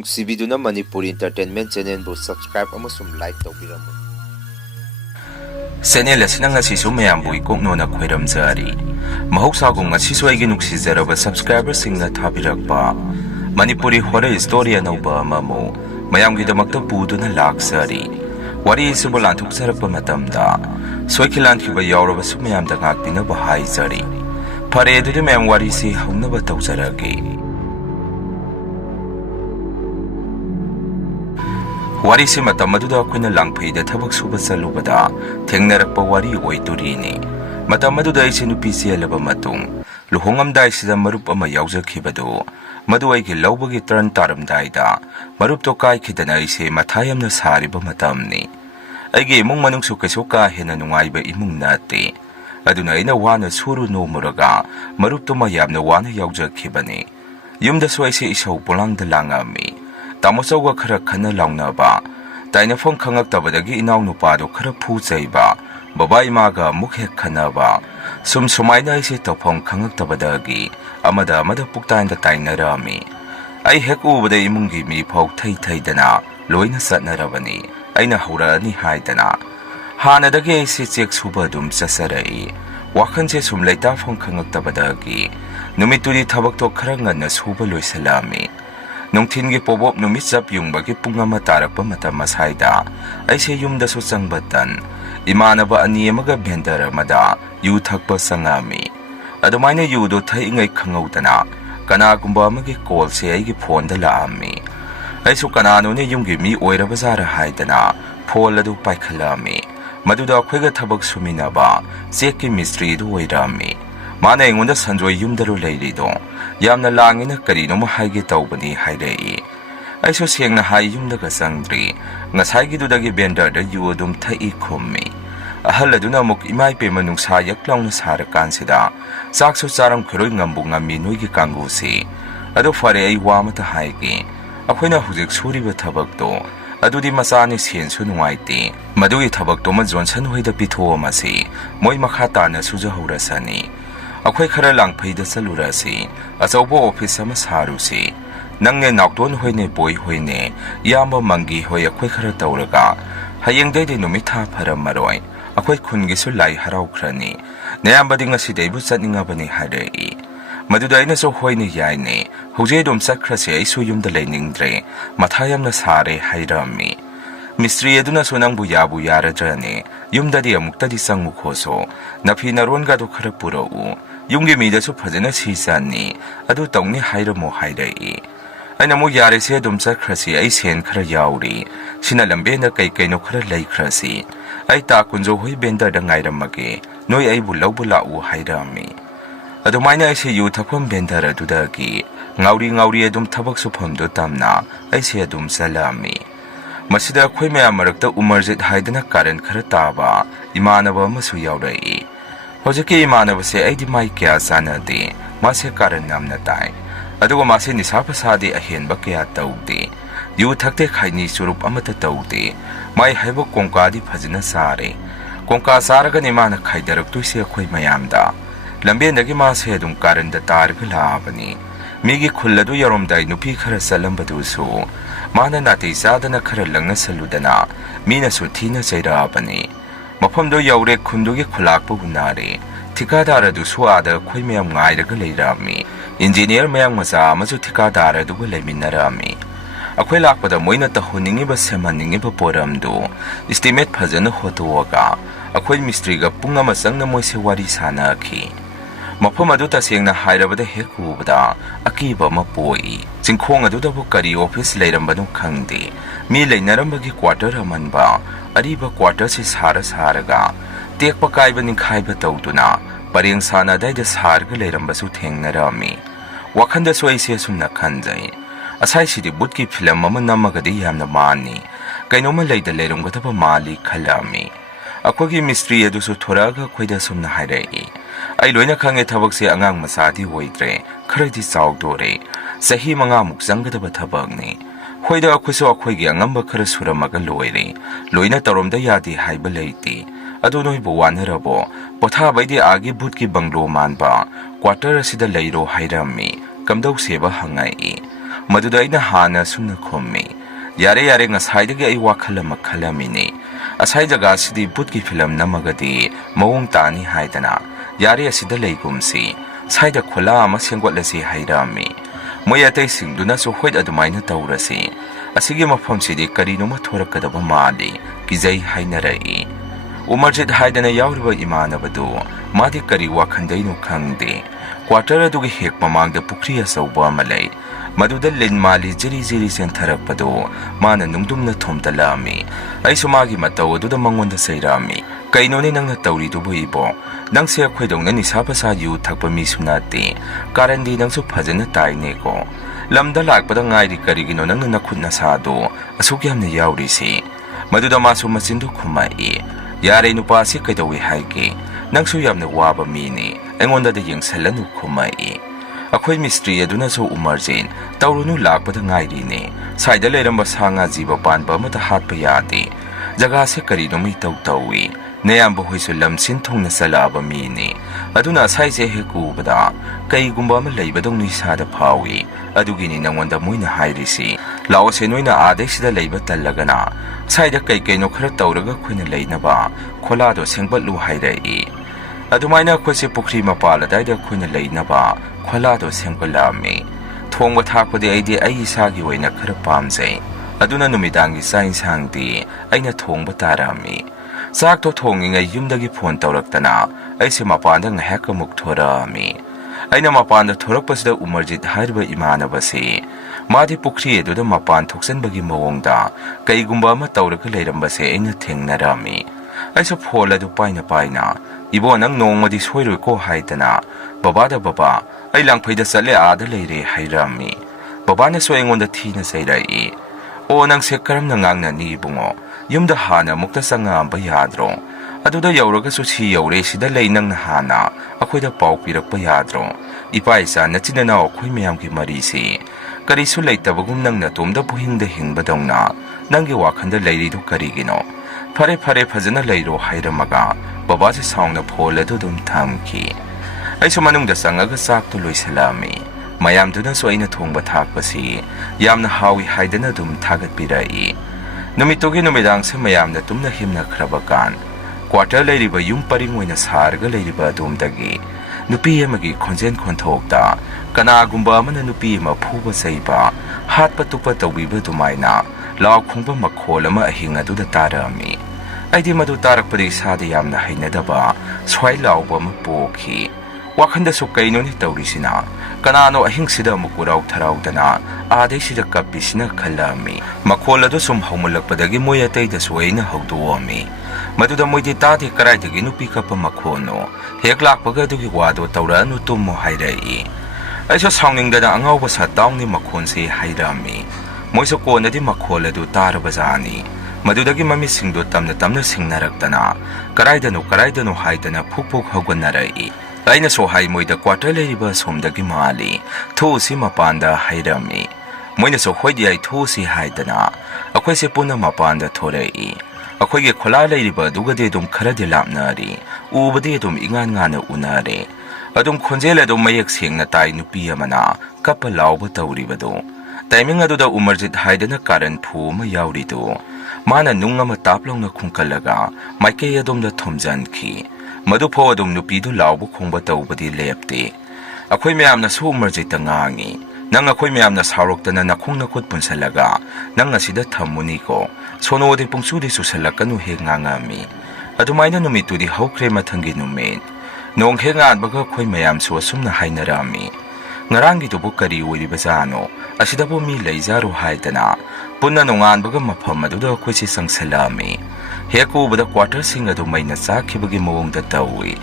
ꯅꯨꯡꯁꯤꯕꯤꯗꯨꯅ Manipuri entertainment ꯆꯦꯅꯦꯜꯕꯨ subscribe ꯑꯃꯁꯨꯡ like ꯇꯧꯕꯤꯔꯝꯃꯨ channel ꯑꯁꯤꯅ ꯉꯁꯤꯁꯨ ꯃꯌꯥꯝꯕꯨ ꯏꯀꯣꯛꯅꯣꯅ ꯈꯣꯏꯔꯝꯖꯔꯤ ꯃꯍꯧꯁꯥꯒꯨꯝ ꯉꯁꯤꯁꯨ ꯑꯩꯒꯤ ꯅꯨꯡꯁꯤꯖꯔꯕ ꯁꯕꯁꯀ꯭ꯔꯥꯏꯕꯔꯁꯤꯡꯅ ꯊꯥꯕꯤꯔꯛꯄ ꯃꯅꯤꯄꯨꯔꯤ ꯍꯣꯔꯔ ꯁ꯭ꯇꯣꯔꯤ ꯑꯅꯧꯕ ꯑꯃꯃꯨ ꯃꯌꯥꯝꯒꯤꯗꯃꯛꯇ ꯄꯨꯗꯨꯅ ꯂꯥꯛꯆꯔꯤ ꯋꯥꯔꯤ ꯑꯁꯤꯕꯨ ꯂꯥꯟꯊꯣꯛꯆꯔꯛꯄ ꯃꯇꯝꯗ ꯁꯣꯏꯈꯤ ꯂꯥꯟꯈꯤꯕ ꯌꯥꯎꯔꯕꯁꯨ ꯃꯌꯥꯝꯗ ꯉꯥꯛꯄꯤꯅꯕ ꯍꯥꯏꯖꯔꯤ ꯐꯔꯦ ꯑꯗꯨꯗꯤ ꯃꯌꯥꯝ ꯋꯥꯔꯤꯁꯤ ꯍꯧꯅꯕ ꯇꯧꯖꯔꯒꯦ ꯋꯥꯔꯤꯁꯤ ꯃꯇꯝ ꯑꯗꯨꯗ ꯑꯩꯈꯣꯏꯅ ꯂꯥꯡꯐꯩꯗ ꯊꯕꯛ ꯁꯨꯕ ꯆꯠꯂꯨꯕꯗ ꯊꯦꯡꯅꯔꯛꯄ ꯋꯥꯔꯤ ꯑꯣꯏꯗꯣꯔꯤꯅꯤ ꯃꯇꯝ ꯑꯗꯨꯗ ꯑꯩꯁꯦ ꯅꯨꯄꯤ ꯆꯦꯜꯂꯕ ꯃꯇꯨꯡ ꯂꯨꯍꯣꯡꯉꯝꯗꯥꯏꯁꯤꯗ ꯃꯔꯨꯞ ꯑꯃ ꯌꯥꯎꯖꯈꯤꯕꯗꯨ ꯃꯗꯨ ꯑꯩꯒꯤ ꯂꯧꯕꯒꯤ ꯇꯔꯟ ꯇꯥꯔꯝꯗꯥꯏꯗ ꯃꯔꯨꯞꯇꯣ ꯀꯥꯏꯈꯤꯗꯅ ꯑꯩꯁꯦ ꯃꯊꯥ ꯌꯥꯝꯅ ꯁꯥꯔꯤꯕ ꯃꯇꯝꯅꯤ ꯑꯩꯒꯤ ꯏꯃꯨꯡ ꯃꯅꯨꯡꯁꯨ ꯀꯩꯁꯨ ꯀꯥ ꯍꯦꯟꯅ ꯅꯨꯡꯉꯥꯏꯕ ꯏꯃꯨꯡ ꯅꯠꯇꯦ ꯑꯗꯨꯅ ꯑꯩꯅ ꯋꯥꯅ ꯁꯨꯔꯨ ꯅꯣꯝꯃꯨꯔꯒ ꯃꯔꯨꯞꯇꯨꯃ ꯌꯥꯝꯅ ꯋꯥꯅ ꯌꯥꯎꯖꯈꯤꯕꯅꯤ ꯌꯨꯝꯗꯁꯨ ꯑꯩꯁꯦ ꯏꯁꯧ ꯄꯣꯂꯥꯡꯗ ꯂꯥꯡꯉꯝꯃꯤ ꯇꯥꯃꯣꯆꯧꯒ ꯈꯔ ꯈꯟꯅ ꯂꯥꯎꯅꯕ ꯇꯥꯏꯅꯐꯝ ꯈꯪꯉꯛꯇꯕꯗꯒꯤ ꯏꯅꯥꯎ ꯅꯨꯄꯥꯗꯣ ꯈꯔ ꯐꯨ-ꯆꯩꯕ ꯕꯕꯥ ꯏꯃꯥꯒ ꯑꯃꯨꯛ ꯍꯦꯛ ꯈꯟꯅꯕ ꯁꯨꯃꯥꯏꯅ ꯑꯩꯁꯦ ꯇꯧꯐꯝ ꯈꯪꯉꯛꯇꯕꯗꯒꯤ ꯑꯃꯗ ꯄꯨꯛꯇꯥꯏꯅꯗ ꯇꯥꯏꯅꯔꯝꯃꯤ ꯑꯩ ꯍꯦꯛ ꯎꯕꯗ ꯏꯃꯨꯡꯒꯤ ꯃꯤꯐꯥꯎ ꯊꯩꯗꯅ ꯂꯣꯏꯅ ꯆꯠꯅꯔꯕꯅꯤ ꯑꯩꯅ ꯍꯧꯔꯛꯑꯅꯤ ꯍꯥꯏꯗꯅ ꯍꯥꯟꯅꯗꯒꯤ ꯑꯩꯁꯦ ꯆꯦꯛ ꯁꯨꯕ ꯑꯗꯨꯝ ꯆꯠꯆꯔꯛꯏ ꯋꯥꯈꯜꯁꯦ ꯁꯨꯝ ꯂꯩꯇꯥꯐꯝ ꯈꯪꯉꯛꯇꯕꯗꯒꯤ ꯅꯨꯃꯤꯠꯇꯨꯗꯤ ꯊꯕꯛꯇꯣ ꯈꯔ ꯉꯟꯅ ꯁꯨꯕ ꯂꯣꯏꯁꯤꯜꯂꯝꯃꯤ ꯅꯨꯡꯊꯤꯟꯒꯤ ꯄꯣꯕꯣꯞ ꯅꯨꯃꯤꯠ ꯆꯞ ꯌꯨꯡꯕꯒꯤ ꯄꯨꯡ 1 ꯇꯥꯔꯛꯄ ꯃꯇꯝ ꯑꯁꯥꯏꯗ ꯑꯩꯁꯦ ꯌꯨꯝꯗꯁꯨ ꯆꯪꯕ ꯇꯟ ꯏꯃꯥꯟꯅꯕ ꯑꯅꯤ ꯑꯃꯒ ꯚꯦꯟꯗꯔ ꯑꯃꯗ ꯌꯨ ꯊꯛꯄ ꯆꯪꯉꯝꯃꯤ ꯑꯗꯨꯃꯥꯏꯅ ꯌꯨꯗꯣ ꯊꯛꯏꯉꯩ ꯈꯪꯍꯧꯗꯅ ꯀꯅꯥꯒꯨꯝꯕ ꯑꯃꯒꯤ ꯀꯣꯜꯁꯦ ꯑꯩꯒꯤ ꯐꯣꯟꯗ ꯂꯥꯛꯑꯝꯃꯤ ꯑꯩꯁꯨ ꯀꯅꯥꯅꯣꯅꯦ ꯌꯨꯝꯒꯤ ꯃꯤ ꯑꯣꯏꯔꯕꯖꯥꯔ ꯍꯥꯏꯗꯅ ꯐꯣꯟ ꯑꯗꯨ ꯄꯥꯏꯈꯠꯂꯝꯃꯤ ꯃꯗꯨꯗ ꯑꯩꯈꯣꯏꯒ ꯊꯕꯛ ꯁꯨꯃꯤꯟꯅꯕ ꯆꯦꯛꯀꯤ ꯃꯤꯁꯇ꯭ꯔꯤꯗꯨ ꯑꯣꯏꯔꯝꯃꯤ ꯃꯥꯅ ꯑꯩꯉꯣꯟꯗ ꯁꯟꯖꯣꯏ ꯌꯨꯝꯗꯔꯣ ꯂꯩꯔꯤꯗꯣ ꯌꯥꯝꯅ ꯂꯥꯡꯉꯤꯅ ꯀꯔꯤꯅꯣꯃ ꯍꯥꯏꯒꯦ ꯇꯧꯕꯅꯤ ꯍꯥꯏꯔꯛꯏ ꯑꯩꯁꯨ ꯁꯦꯡꯅ ꯍꯥꯏ ꯌꯨꯝꯗꯒ ꯆꯪꯗ꯭ꯔꯤ ꯉꯁꯥꯏꯒꯤꯗꯨꯗꯒꯤ ꯚꯦꯟꯗꯔꯗ ꯌꯨ ꯑꯗꯨꯝ ꯊꯛꯏ ꯈꯨꯝꯃꯤ ꯑꯍꯜ ꯑꯗꯨꯅ ꯑꯃꯨꯛ ꯏꯃꯥꯏꯄꯦꯝꯃ ꯅꯨꯡꯁꯥ ꯌꯛ ꯂꯥꯎꯅ ꯁꯥꯔꯀꯥꯟꯁꯤꯗ ꯆꯥꯛꯁꯨ ꯆꯥꯔꯝꯈꯤꯔꯣꯏ ꯉꯝꯕꯨ ꯉꯝꯃꯤ ꯅꯣꯏꯒꯤ ꯀꯥꯡꯕꯨꯁꯤ ꯑꯗꯨ ꯐꯔꯦ ꯑꯩ ꯋꯥ ꯑꯃꯇ ꯍꯥꯏꯒꯦ ꯑꯩꯈꯣꯏꯅ ꯍꯧꯖꯤꯛ ꯁꯨꯔꯤꯕ ꯊꯕꯛꯇꯣ ꯑꯗꯨꯗꯤ ꯃꯆꯥꯅꯤ ꯁꯦꯟꯁꯨ ꯅꯨꯡꯉꯥꯏꯇꯦ ꯃꯗꯨꯒꯤ ꯊꯕꯛꯇꯨꯃ ꯖꯣꯟꯁꯟ ꯍꯣꯏꯗ ꯄꯤꯊꯣꯛꯑꯝꯃꯁꯤ ꯃꯣꯏ ꯃꯈꯥ ꯇꯥꯅ ꯁꯨꯖꯍꯧꯔꯁꯅꯤ ꯑꯩꯈꯣꯏ ꯈꯔ ꯂꯥꯡꯐꯩꯗ ꯆꯠꯂꯨꯔꯁꯤ ꯑꯆꯧꯕ ꯑꯣꯐꯤꯁ ꯑꯃ ꯁꯥꯔꯨꯁꯤ ꯅꯪꯅꯦ ꯅꯥꯎꯇꯣꯟ ꯍꯣꯏꯅꯦ ꯕꯣꯏ ꯍꯣꯏꯅꯦ ꯏꯌꯥꯝꯕ ꯃꯪꯒꯤ ꯍꯣꯏ ꯑꯩꯈꯣꯏ ꯈꯔ ꯇꯧꯔꯒ ꯍꯌꯦꯡꯗꯩꯗꯤ ꯅꯨꯃꯤꯠ ꯊꯥ ꯐꯔꯝꯃꯔꯣꯏ ꯑꯩꯈꯣꯏ ꯈꯨꯟꯒꯤꯁꯨ ꯂꯥꯏ ꯍꯔꯥꯎꯈ꯭ꯔꯅꯤ ꯅꯌꯥꯝꯕꯗꯤ ꯉꯁꯤꯗꯩꯕꯨ ꯆꯠꯅꯤꯡꯉꯕꯅꯤ ꯍꯥꯏꯔꯛꯏ ꯃꯗꯨꯗ ꯑꯩꯅꯁꯨ ꯍꯣꯏꯅꯦ ꯌꯥꯏꯅꯦ ꯍꯧꯖꯤꯛ ꯑꯗꯨꯝ ꯆꯠꯈ꯭ꯔꯁꯦ ꯑꯩꯁꯨ ꯌꯨꯝꯗ ꯂꯩꯅꯤꯡꯗ꯭ꯔꯦ ꯃꯊꯥ ꯌꯥꯝꯅ ꯁꯥꯔꯦ ꯍꯥꯏꯔꯝꯃꯤ ꯃꯤꯁꯇ꯭ꯔꯤ ꯑꯗꯨꯅꯁꯨ ꯅꯪꯕꯨ ꯌꯥꯕꯨ ꯌꯥꯔꯗ꯭ꯔꯅꯦ ꯌꯨꯝꯗꯗꯤ ꯑꯃꯨꯛꯇꯗꯤ ꯆꯪꯉꯨ ꯈꯣꯠꯁꯨ ꯅꯐꯤ ꯅꯔꯣꯟꯒꯗꯣ ꯈꯔ ꯄꯨꯔꯛꯎ ꯌꯨꯝꯒꯤ ꯃꯤꯗꯁꯨ ꯐꯖꯅ ꯁꯤ ꯆꯟꯅꯤ ꯑꯗꯨ ꯇꯧꯅꯤ ꯍꯥꯏꯔꯝꯃꯣ ꯍꯥꯏꯔꯛꯏ ꯑꯩꯅ ꯑꯃꯨꯛ ꯌꯥꯔꯦꯁꯦ ꯑꯗꯨꯝ ꯆꯠꯈ꯭ꯔꯁꯤ ꯑꯩ ꯁꯦꯟ ꯈꯔ ꯌꯥꯎꯔꯤ ꯁꯤꯅ ꯂꯝꯕꯦꯟꯗ ꯀꯩꯅꯣ ꯈꯔ ꯂꯩꯈ꯭ꯔꯁꯤ ꯑꯩ ꯇꯥ ꯀꯨꯟꯖꯣ ꯍꯣꯏ ꯚꯦꯟꯗꯔꯗ ꯉꯥꯏꯔꯝꯃꯒꯦ ꯅꯣꯏ ꯑꯩꯕꯨ ꯂꯧꯕ ꯂꯥꯛꯎ ꯍꯥꯏꯔꯝꯃꯤ ꯑꯗꯨꯃꯥꯏꯅ ꯑꯩꯁꯦ ꯌꯨ ꯊꯛꯐꯝ ꯚꯦꯟꯗꯔ ꯑꯗꯨꯗꯒꯤ ꯉꯥꯎꯔꯤ ꯑꯗꯨꯝ ꯊꯕꯛ ꯁꯨꯐꯝꯗꯨ ꯇꯝꯅ ꯑꯩꯁꯦ ꯑꯗꯨꯝ ꯆꯠꯂꯝꯃꯤ ꯃꯁꯤꯗ ꯑꯩꯈꯣꯏ ꯃꯌꯥꯝ ꯃꯔꯛꯇ ꯎꯃꯔꯖꯤꯠ ꯍꯥꯏꯗꯅ ꯀꯥꯔꯟ ꯈꯔ ꯇꯥꯕ ꯏꯃꯥꯟꯅꯕ ꯑꯃꯁꯨ ꯌꯥꯎꯔꯛꯏ ꯍꯧꯖꯤꯛꯀꯤ ꯏꯃꯥꯟꯅꯕꯁꯦ ꯑꯩꯗꯤ ꯃꯥꯏ ꯀꯌꯥ ꯆꯥꯟꯅꯗꯦ ꯃꯥꯁꯦ ꯀꯥꯔꯟ ꯌꯥꯝꯅ ꯇꯥꯏ ꯑꯗꯨꯒ ꯃꯥꯁꯦ ꯅꯤꯁꯥ ꯄꯁꯥꯗꯤ ꯑꯍꯦꯟꯕ ꯀꯌꯥ ꯇꯧꯗꯦ ꯌꯨ ꯊꯛꯇꯦ ꯈꯥꯏꯅꯤ ꯆꯨꯔꯨꯞ ꯑꯃꯠꯇ ꯇꯧꯗꯦ ꯃꯥꯏ ꯍꯥꯏꯕ ꯀꯣꯡꯀꯥꯗꯤ ꯐꯖꯅ ꯆꯥꯔꯦ ꯀꯣꯡꯀꯥ ꯆꯥꯔꯒꯅꯤ ꯃꯥꯅ ꯈꯥꯏꯗꯔꯛꯇꯣꯏꯁꯦ ꯑꯩꯈꯣꯏ ꯃꯌꯥꯝꯗ ꯂꯝꯕꯦꯟꯗꯒꯤ ꯃꯥꯁꯦ ꯑꯗꯨꯝ ꯀꯥꯔꯟꯗ ꯇꯥꯔꯒ ꯂꯥꯛꯑꯕꯅꯤ ꯃꯤꯒꯤ ꯈꯨꯜ ꯑꯗꯨ ꯌꯧꯔꯝꯗꯥꯏ ꯅꯨꯄꯤ ꯈꯔ ꯆꯠꯂꯝꯕꯗꯨꯁꯨ ꯃꯥꯅ ꯅꯥꯇꯩ ꯆꯥꯗꯅ ꯈꯔ ꯂꯪꯅꯁꯜꯂꯨꯗꯅ ꯃꯤꯅꯁꯨ ꯊꯤꯅ ꯆꯩꯔꯛꯑꯕꯅꯤ ꯃꯐꯝꯗꯨ ꯌꯧꯔꯦ ꯈꯨꯟꯗꯨꯒꯤ ꯈꯨꯂꯥꯛꯄ ꯎꯅꯔꯦ ꯊꯤꯀꯥꯗꯥꯔ ꯑꯗꯨꯁꯨ ꯑꯥꯗ ꯑꯩꯈꯣꯏ ꯃꯌꯥꯝ ꯉꯥꯏꯔꯒ ꯂꯩꯔꯝꯃꯤ ꯏꯟꯖꯤꯅꯤꯌꯔ ꯃꯌꯥꯡ ꯃꯆꯥ ꯑꯃꯁꯨ ꯊꯤꯀꯥꯗꯥꯔ ꯑꯗꯨꯒ ꯂꯩꯃꯤꯟꯅꯔꯝꯃꯤ ꯑꯩꯈꯣꯏ ꯂꯥꯛꯄꯗ ꯃꯣꯏꯅ ꯇꯧꯍꯟꯅꯤꯡꯉꯤꯕ ꯁꯦꯝꯍꯟꯅꯤꯡꯉꯤꯕ ꯄꯣꯔꯝꯗꯨ ꯏꯁꯇꯤꯃꯦꯠ ꯐꯖꯅ ꯍꯣꯠꯇꯣꯛꯑꯒ ꯑꯩꯈꯣꯏ ꯃꯤꯁꯇ꯭ꯔꯤꯒ ꯄꯨꯡ ꯑꯃ ꯆꯪꯅ ꯃꯣꯏꯁꯦ ꯋꯥꯔꯤ ꯁꯥꯟꯅꯈꯤ ꯃꯐꯝ ꯑꯗꯨ ꯇꯁꯦꯡꯅ ꯍꯥꯏꯔꯕꯗ ꯍꯦꯛ ꯎꯕꯗ ꯑꯀꯤꯕ ꯑꯃ ꯄꯣꯛꯏ ꯆꯤꯡꯈꯣꯡ ꯑꯗꯨꯗꯕꯨ ꯀꯔꯤ ꯑꯣꯐꯤꯁ ꯂꯩꯔꯝꯕꯅꯣ ꯈꯪꯗꯦ ꯃꯤ ꯂꯩꯅꯔꯝꯕꯒꯤ ꯀ꯭ꯋꯥꯔꯇꯔ ꯑꯃꯟꯕ ꯑꯔꯤꯕ ꯀ꯭ꯋꯥꯔꯇꯔꯁꯤ ꯁꯥꯔꯒ ꯇꯦꯛꯄ ꯀꯥꯏꯕ ꯅꯤꯡꯈꯥꯏꯕ ꯇꯧꯗꯨꯅ ꯄꯔꯦꯡ ꯁꯥꯅ ꯑꯗꯥꯏꯗ ꯁꯥꯔꯒ ꯂꯩꯔꯝꯕꯁꯨ ꯊꯦꯡꯅꯔꯝꯃꯤ ꯋꯥꯈꯟꯗꯁꯨ ꯑꯩꯁꯦ ꯑꯁꯨꯝꯅ ꯈꯟꯖꯩ ꯑꯁꯥꯏꯁꯤꯗꯤ ꯕꯨꯠꯀꯤ ꯐꯤꯂꯝ ꯑꯃ ꯅꯝꯃꯒꯗꯤ ꯌꯥꯝꯅ ꯃꯥꯟꯅꯤ ꯀꯩꯅꯣꯝꯃ ꯂꯩꯔꯝꯒꯗꯕ ꯃꯥꯜꯂꯤ ꯈꯜꯂꯝꯃꯤ ꯑꯩꯈꯣꯏꯒꯤ ꯃꯤꯁꯇ꯭ꯔꯤ ꯑꯗꯨꯁꯨ ꯊꯣꯔꯛꯑꯒ ꯑꯩꯈꯣꯏꯗ ꯁꯨꯝꯅ ꯍꯥꯏꯔꯛꯏ ꯑꯩ ꯂꯣꯏꯅ ꯈꯪꯉꯦ ꯊꯕꯛꯁꯦ ꯑꯉꯥꯡ ꯃꯆꯥꯗꯤ ꯑꯣꯏꯗ꯭ꯔꯦ ꯈꯔꯗꯤ ꯆꯥꯎꯗꯣꯔꯦ ꯆꯍꯤ 5 ꯆꯪꯒꯗꯕ ꯊꯕꯛꯅꯤ ꯍꯣꯏꯗ ꯑꯩꯈꯣꯏꯁꯨ ꯑꯩꯈꯣꯏꯒꯤ ꯑꯉꯝꯕ ꯈꯔ ꯁꯨꯔꯝꯃꯒ ꯂꯣꯏꯔꯦ ꯂꯣꯏꯅ ꯇꯧꯔꯝꯗ ꯌꯥꯗꯦ ꯍꯥꯏꯕ ꯂꯩꯇꯦ ꯑꯗꯨ ꯅꯣꯏꯕꯨ ꯋꯥꯅꯔꯕꯣ ꯄꯣꯊꯥꯕꯩꯗꯤ ꯑꯥꯒꯤ ꯕꯨꯠꯀꯤ ꯕꯪꯒ꯭ꯂꯣ ꯃꯥꯟꯕ ꯀ꯭ꯋꯥꯔꯇꯔ ꯑꯁꯤꯗ ꯂꯩꯔꯣ ꯍꯥꯏꯔꯝꯃꯤ ꯀꯝꯗꯧꯁꯦꯕ ꯍꯪꯉꯛꯏ Maduda aina hana sumna khummi. Yare yare ngasaidagi ai wakhal ama khalamini. Asai jaga sidi butki film namagadi mawung tani haidana. Yare asida leigumsi. Saida khola ama sengwatlasi hairami. Moy atay singduna so hoid adumaina tawrasi. Asigi mafamsidi karinuma thorakadaba mali. Kizay hainarai. Umarjit haidana yauriba imanabadu. Madi kari wakhandainu khangde. Quarter adugi hek mamangda pukri asawba malay. Maduda lin mali jiri jiri sentharakpado mana nungdumna thomdalami ai sumagi mataw aduda mangonda sairami kainoni nangna tawridubu ibo nangse akhwedongna nisapasa yu thakpa mi sunati karandi nangsu phajana taine ko lamda lakpada ngairi karigino nangna nakhutna sado asukyamna yaurisi maduda masu machindu khumai yare nupasi kaidawi haike nangsu yamna waba mini engonda de yengsalanu khumai Akwai mystery aduna so umarjin tawrunu lakpada ngairi ne saida leramba sanga jiba panba mata hatpa yade jaga se karino mi tawi neyamba hoisu lamsin thongna salaba mi ne aduna saise heku bada kai gumba ma leibadong ni sada phawi adugini nangwanda moina hairisi law se noina adesida leiba tallagana saida kai kai no khara tawraga khoina leinaba kholado sengbatlu hairai adumaina khose pukri mapala daida khoina leinaba Kholado sengkolami. Thongwa thakpadi aidi ai isagi waina khara pamjai. Aduna numidangi sainsangdi aina thongba tarami. Sakto thongingai yumdagi phone tawraktana aise mapanda ngahak amuk thorami. Aina mapanda thorakpasida Umarjit hariba imanabasi. Madi pukri eduda mapan thoksanbagi mawongda kaigumba ama tawraga leirambase aina thengnarami. Aisa phone adu paina ibo nang nongmadi soiroi ko haidana babada baba ai langphaida sale ada leire hairami babana so engonda thina sairai o nang se karamna ngangna ni bungo yumda hana mukta sanga amba yadro aduda yauraga su chi yaure sida leinang hana akhoida pau pirakpa yadro ipa isa nachina na khoi meyam ki mari si kari su leitabagum nang na tomda puhingda hingbadongna nangi wakhanda leiri du karigino Pare phajana leiro hairamaga baba se saungna phole du dum thamki ai so manungda sangaga sak tu loisalami mayam duna so aina thongba thakpasi yamna hawi haidana dum thagat pirai numitogi numidang se mayamna tumna himna khrabakan quarter leiriba yum paring oina sarga leiriba dumdagi nupi amagi khonjen khonthokta kana gumba amana nupi ma phuba saiba hatpa tupa tawbiba dumaina law khungba makhol ama ahinga du da tarami aidi madu tarakpadi sade yamna hainadaba swai lawba ma pokhi wakhanda su kaino ni tawrisina kanano ahingsida mukurau tharaudana adesida kapisina khalami makhol adu sum haumulakpadagi moya taida suaina hauduami maduda moidi tadi karaidagi nupi kapa makhono heklakpaga dugi wado tawranu tummo hairai aisa sauningdana angawba sa taungni makhonse hairami Moiso ko na di makhol adu tarabazani. Madudagi mamisingdo tamna singnarakdana. Karaidano haidana pukpuk hagwanarai. Aina so hai moida quarter leiriba somdagi mali. Thusi mapanda hairami. Moina so hoidi ai thusi haidana. Akwai se puna mapanda thorai. Akwai ge khola leiriba dugade dum kharadi lapnari. Ubade dum ingan ngana unare. Adum khonjela dum mayak singna tai nupi amana kappa lawba tawribado. Timing aduda Umarjit haidana karan phu ma yauridu mana nunga ma taplong na khungkalaga maike adom da thomjan ki madu pho adom nupidu lawbu khongba tawbadi lepte akhoi myam na su Umarjit ngangi nang akhoi myam na saroktana nakhung na khut punsalaga nang asida thammuni ko sono de pungsu de susalakanu he ngangami adumaina numitu di hokre mathangi numet nong he ngan baga khoi myam su sumna hainarami ngarangi dubu kari oiribazano asidabu mi leizaru haidana punna nongan baga mafam aduda khoisi sangsalami heku bada quarter sing adu maina sakhibagi mawongda tawi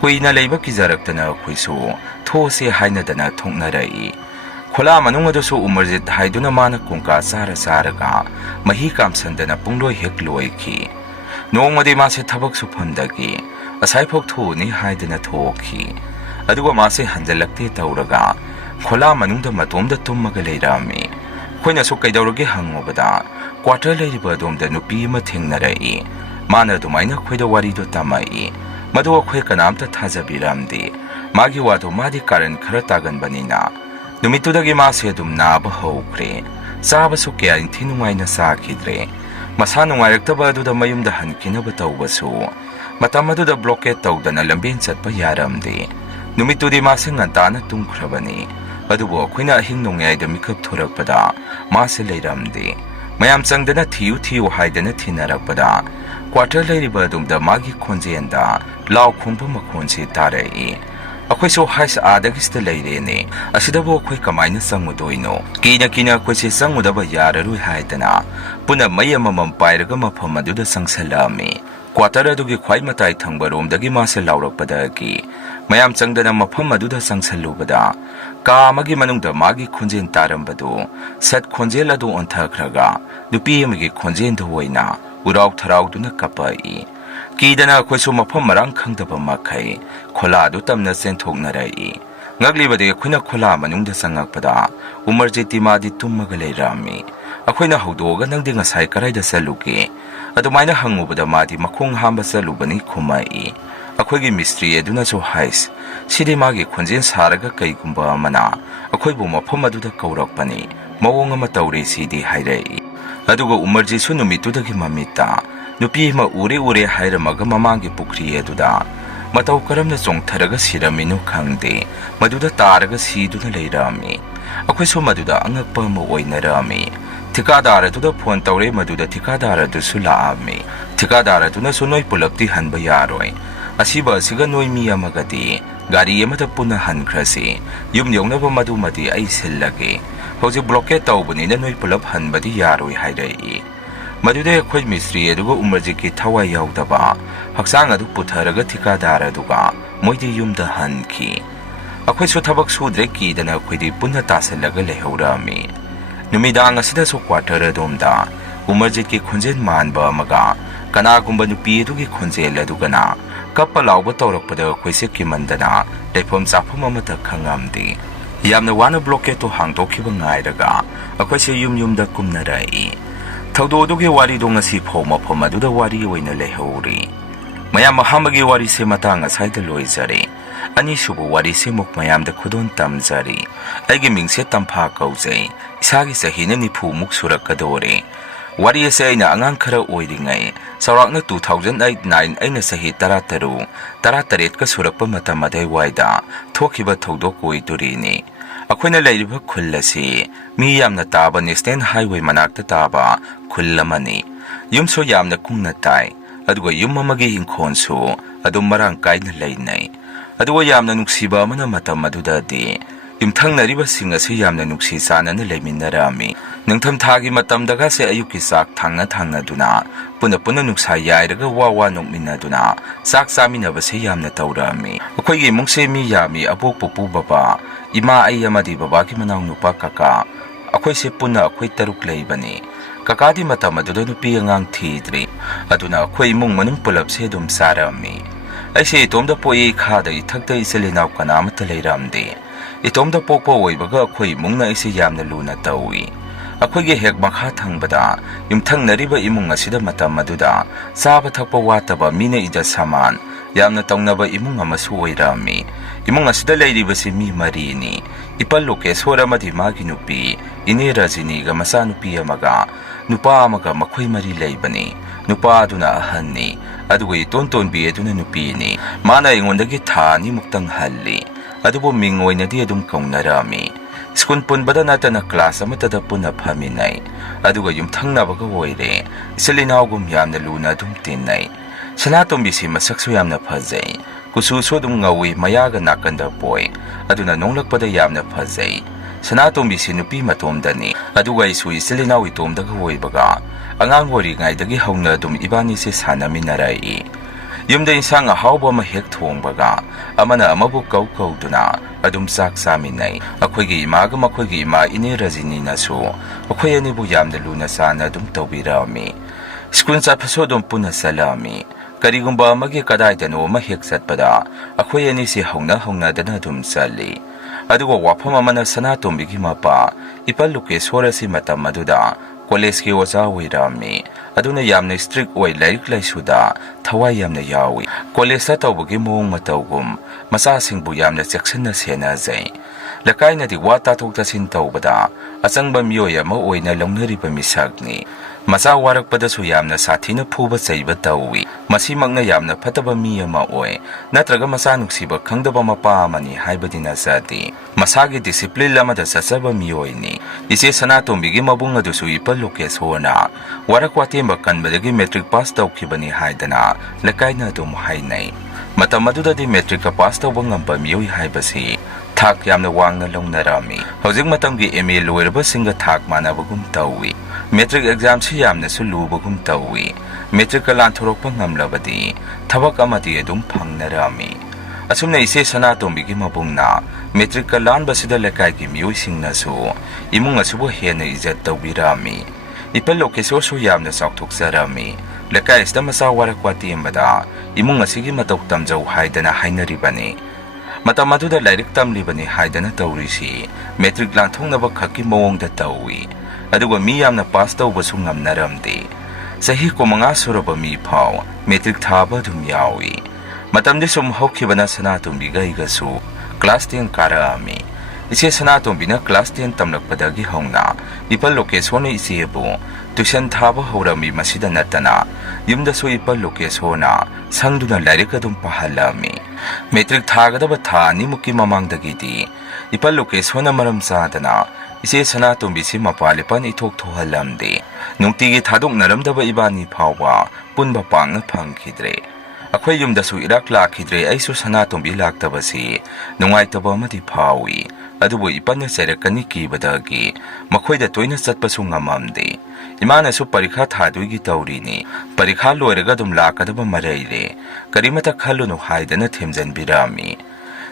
kuina leiba kizaraktana khoisu those hainadana thongnarai khola manung adu so Umarjit haiduna mana kungka saraga mahi kamsandana pungloi hekloi ki nongmadi mase thabak sufamdagi asai phok thoni haidana thoki aduga mase hanjalakte tawraga khola manungda matomda tummaga leirami khoina so kaidawrage hangobada quarter leiriba domda nupi ma thengnarai mana dumaina khoida wari do tamai madu khoi kanamta thajabiramdi magi wado madi karan khara tagan banina Numitudagi mase dum naba hokre. Saba su kaya inti nungay na sakidre. Masa nungayagtaba aduda mayumda hankinaba tawbasu. Matam aduda blockade tawda na lambin satpa yaramdi. Numitudi mase ngantana tungkrabani. Adubo ako'y ahing nungyayda mikap thurakpada. Mase layramdi. Mayam changdana thiyu haydana thinaragpada. Quarter layriba adumda magi khonjenda law khumpa makhonsi tarai. Ako'y so hais adagista layrene. Asidabo ako'y kamaina sangmudoino. Kina ako'y si sangmudaba yararui haydana. Puna may amamampayraga mafam aduda sangsalami. Quarter adugi khwai matai thangbaromdagi masa laurakpadagi. Mayam changdana mafam aduda sangsalubada. Ka amagi manungda magi khonjen tarambado. Sat khonjel adu onthakraga. Nupi amagi khonjen doina. Uraw tharaw duna kapai. Kidana ako'y so mafam marang khangdaba makai. Khola adu tamna senthoknarai. Ngaglibadi ako'yna khola manungda sangakpada. Umarjiti madi tummaga layrami. Ako'yna haudoga nangdi ngasay karayda salugi. Adumayna hangubada madi makhong hamba salubani khumai. Ako'ygi mistri aduna so hais. Sidi magi khonjen saraga kaigumba amana. Ako'ybu mafam aduda kaurakpani. Mawong ama tawri sidi hairai. Aduga umarjisu numitudagi mamita. Nupi ma ure hairamaga mamangi pukri aduda. Mataw karamna chongtharaga siramino khangde. Maduda taraga siduna layrami. Ako'y so maduda angakpa ma oinarami. Tikadara aduda phone tawre maduda tikadara adusu laami. Tikadara aduna so noy pulapti hanba yaroi. Asiba asiga noy mi amagadi. Gari amada puna hankrasi. Yum yongnaba madumadi ay sillagi. Hojik blockade tawbanina noy pulap hanbadi yaroi hairai. Maduda ako'y mistri aduga umarjiki thawai yaudaba. Haksang adu putharaga tikadara aduga moidi yumda hanki. Ako'y so thabak sudre kidana ako'ydi punna tasalaga lehaurami. Numidang asida so quarter adomda umarjiki khonjen manba amaga kanagumba nupi adugi khonjel adugana kappa lawba tawrakpada ako'yse kimandana leifam chafam amata khangamdi. Yamna wana blockade to hangdokhiba ngairaga ako'yse yumda kumnarai. Thawdodugi wari dong ngasi phaw mafam aduda wari oina lehauri. Mayam mahamagi wari se matang asaida loizari. Ani subu wari se muk mayamda khudon tamjari. Aigi mingse tampha kaujai. Isagi sahina nipu muk surakadore. Wari ase aina angang khara oiringai. Saurakna 2008-9 aina sahi tara-taret ka surakpa matamadai waida. Thokiba thawdok oidurini. Ako'yna layriba khul asi mi yamna taba National Highway manakta taba khul amani. Yumso yamna kungna tai. Aduga yum amagi hingkhonsu adum marang kaina laynay. Aduga yamna nuksiba amana matam adudadi. Yumthangnariba sing asi yamna nuksi sanana layminarami. Ningtham thagi matamdaga se ayuki sak thangna duna. Puna nuksa yairaga wawa nokminaduna. Sak saminaba se yamna tawrami. Ako'ygi imungse mi yami abok pupu baba. Ima ay amadi babaki manaw nupa kaka. Ako'y se puna ako'y taruk laybani. Kakadi matam aduda nupi angang thidri. Aduna ako'y imong manung pulap se dum sarami. Ay se itomda po ikhada ithagda isalinaw ka na matalayramdi. Itomda po oibaga ako'y imong na isi yamna luna tawi. Ako'ygi hek makha thangbada yumthangnariba imong asida matam aduda saba thakpa wataba mina ija saman yamna tawngnaba imong amasu oirami. Imong asida layriba si mi marini. Ipaluke sora madi magi nupi ine Rajiniga masa nupi amaga nupa amaga mako'y mari laybani. Nupa aduna ahanni aduga itontonbi aduna nupini. Mana ingondagi thani muktang halli. Adubo mingoy na di adum kaunarami. Skunpun bada nata na klasa matada po na paminay. Aduga yumthangnabaga woyre. Isalinaw yamna luna dum tinay. Sanatong bisi masakso yamna pazay. Kususo dum ngawi mayaga nakanda boy. Aduna nonglagpada yamna pazay. Sanatong bisi nupi matomdani. Aduga isu isalinaw itomdaga woybaga. Angang wari ngaydagi hauna dum ibani si sanaminaray. Yumda insang ahawba mahek thongbaga. Amana amabu kaw duna. Adum sak saminay. Ako'ygi imaga mako'ygi ima ine Rajini na so. Ako'y anibu yamna luna sana dum tawbirami. Skun sa paso dum puna salami. Karigumba magi kadaydan o mahek satpada. Ako'y ani si hauna dana dum sali. Aduga wapam amana sanatom bigi mapa. Ipaluke sora si matam aduda. College ki waza wirami. Aduna yamna strict oy layrik laysuda. Thawai yamna yawi. College sa tawbagi moong matawgum. Masasingbu yamna section na sena zay. Lakainadi wa tathok tasin tawbada Asengba mioy ama oina longnariba misakni. Masa warakpadasu yamna sathina phuba chaiba tawi. Masimagna yamna phataba mi ama oy. Natraga masa nuksiba khangdaba mapa amani haibadi nasati. Masagi discipline lamada sasaba mioyni. Ise Sanatombigi mabung adusu ipal Lucas hona. Warakwati kanbadagi metric pass tawkibani haidana. Lakaina adum hainay. Matam adudadi metric pass tawba ngamba mioy haibasi. Thak yamna wangna longnarami. Hojik matamgi MA loiraba singa thak manabagum tawi. Metric exam si yamna su lubagum tawi. Metric kalan thorokpa ngamlabadi. Thabak amati adum phangnarami. Asumna ise Sanatombigi mabungna. Metric kalan basida lekai ki mioy singna su. Imung asubo hena izat tawbirami. Ipal lokesor su yamna saukthokjarami. Lekai isda masa warakwati embada. Imung asigi matau tamjau haidana hainaribani. Matam aduda lairik tamlibani haidana tawrisi. Metric lanthongnaba khaki mawongda tawi. Aduga mi yamna pass tawbasu ngamnaramdi. Sahi ko manga suraba mi phaw metric thaba dum yawi. Matamdi sum hokhibana Sanatombigi igasu class 10 karami. Ise Sanatombina class 10 tamlakpadagi hongna ipal lokesona isebu tuition thaba horami masida natana yumda so ipal lokesona sangduna lairik adum pahalami. Metric thagadaba tha nimuki mamangdagidi ipal lokesona maram sadana ise Sanatombisi mapalipan ithok thohalamde nungtigi thadok naramdaba ibani phawwa punba pangna phangkhidre. Akhoi yumdasu irak lakhidre aisu Sanatombi laktabasi nungaitaba amadi phawi. Adubu ipanna chairakani kibadagi makhoida toina chatpasu ngamamde. Imana su parikha thaduigi tawrini. Parikha loiraga dum lakadaba maraire. Karimata khallunu haidana themjanbirami.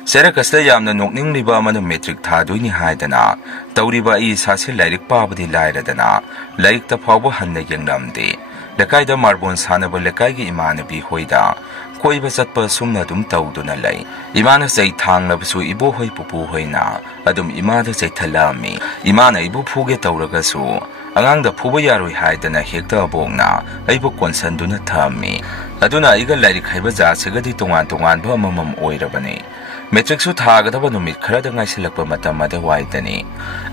Serakasla yamna nokningliba amana metric thaduini haidana. Tawriba ai sase lairik pabadi lairadana. Lairik ta phawba hanna yenglamde. Lakaida marbon sanaba lakaigi imanabi hoida. Koiba chatpa sumna dum tawduna lay. Imana chai thanglabasu ibo hoi pupu hoina adum imada chai thalami. Imana ibu phuge tawragasu angangda phuba yaroi haidana hekta abongna aibu konsanduna thami. Aduna aiga lairik haiba jasagadi tongan ba amamam oirabani. Metric su thagadaba numit kharada ngaisilakpa matam ada waidani.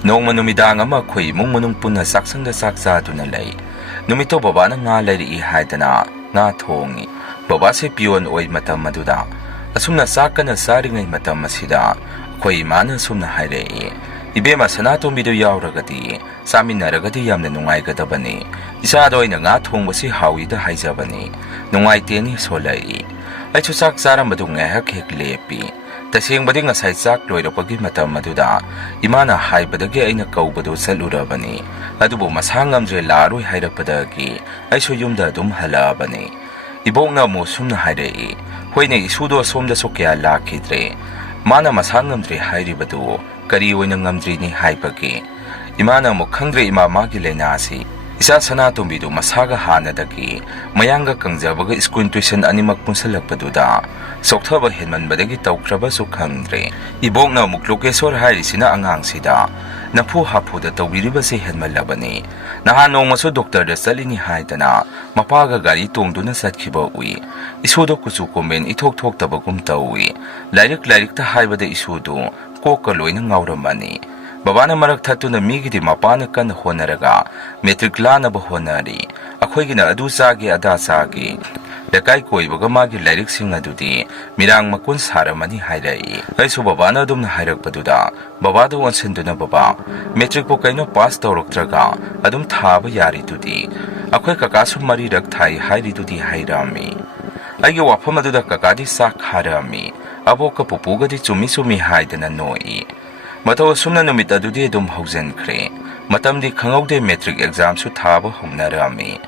Nongma numidang ama khoi imung manung punna saksangda saksaduna lay. Numito babana nga lairi haidana nga thongi. Baba se pion oi matam maduda. Asumna sakana saringai matam masida. Khoi imana sumna hairei. Ibema Sanatombida yauragadi. Saminaragadi yamna nungaigadabani. Isada oina nga thongbasi hawida haijabani. Nungaiteni solai. Aichu sak sarambadu ngahak hek lepi. Tasengbadi ngasai sak loirapagi matam maduda. Imana haibadagi aina kaubadu salurabani. Adubu masangamjre laroi hairapadagi. Aichu yumda dum halabani. Ibongna mo sumna hairei. Hoine isudo somda so kaya lakhidre. Mana masangamdre hairibadu. Kari oina ngamdri ni haibagi. Imana mo khangdre imamagi lainasi. Isa Sanatombidu masaga hanadagi. Mayanga kangjabaga school tuition animak punsalakpaduda. Sokthaba henmanbadagi tawkraba so khangdre. Ibongna muklokesor hairisina angangsida. Napu hapuda tawbiribasi henmalabani. Nahanong maso doktor da salini haidana. Mapaga gari tongduna satkhiba ui. Isudo kusu komen ithok thok tabagum tawi. Lairik ta haibada isudo koka loina ngauramani. Babana marak thatuna migidi mapana kan honaraga metric lanaba honari. Akhoigina adu sagi ada sagi. Lekai koibaga magi lairik sing adudi mirang makun saramani hairai. Aisu babana adumna hairakpaduda babada wansenduna baba metric po kaino pass tawroktraga adum thaba yari tudi. Akhoi kakasu mari rak thai hairi tudi hairami. Aigi wafam aduda kakadi sak harami. Aboka pupugadi chumi haidana noi. Mataw sumna numit adudi dum hauzenkre. Matamdi khangaude metric exam su thaba humnarami.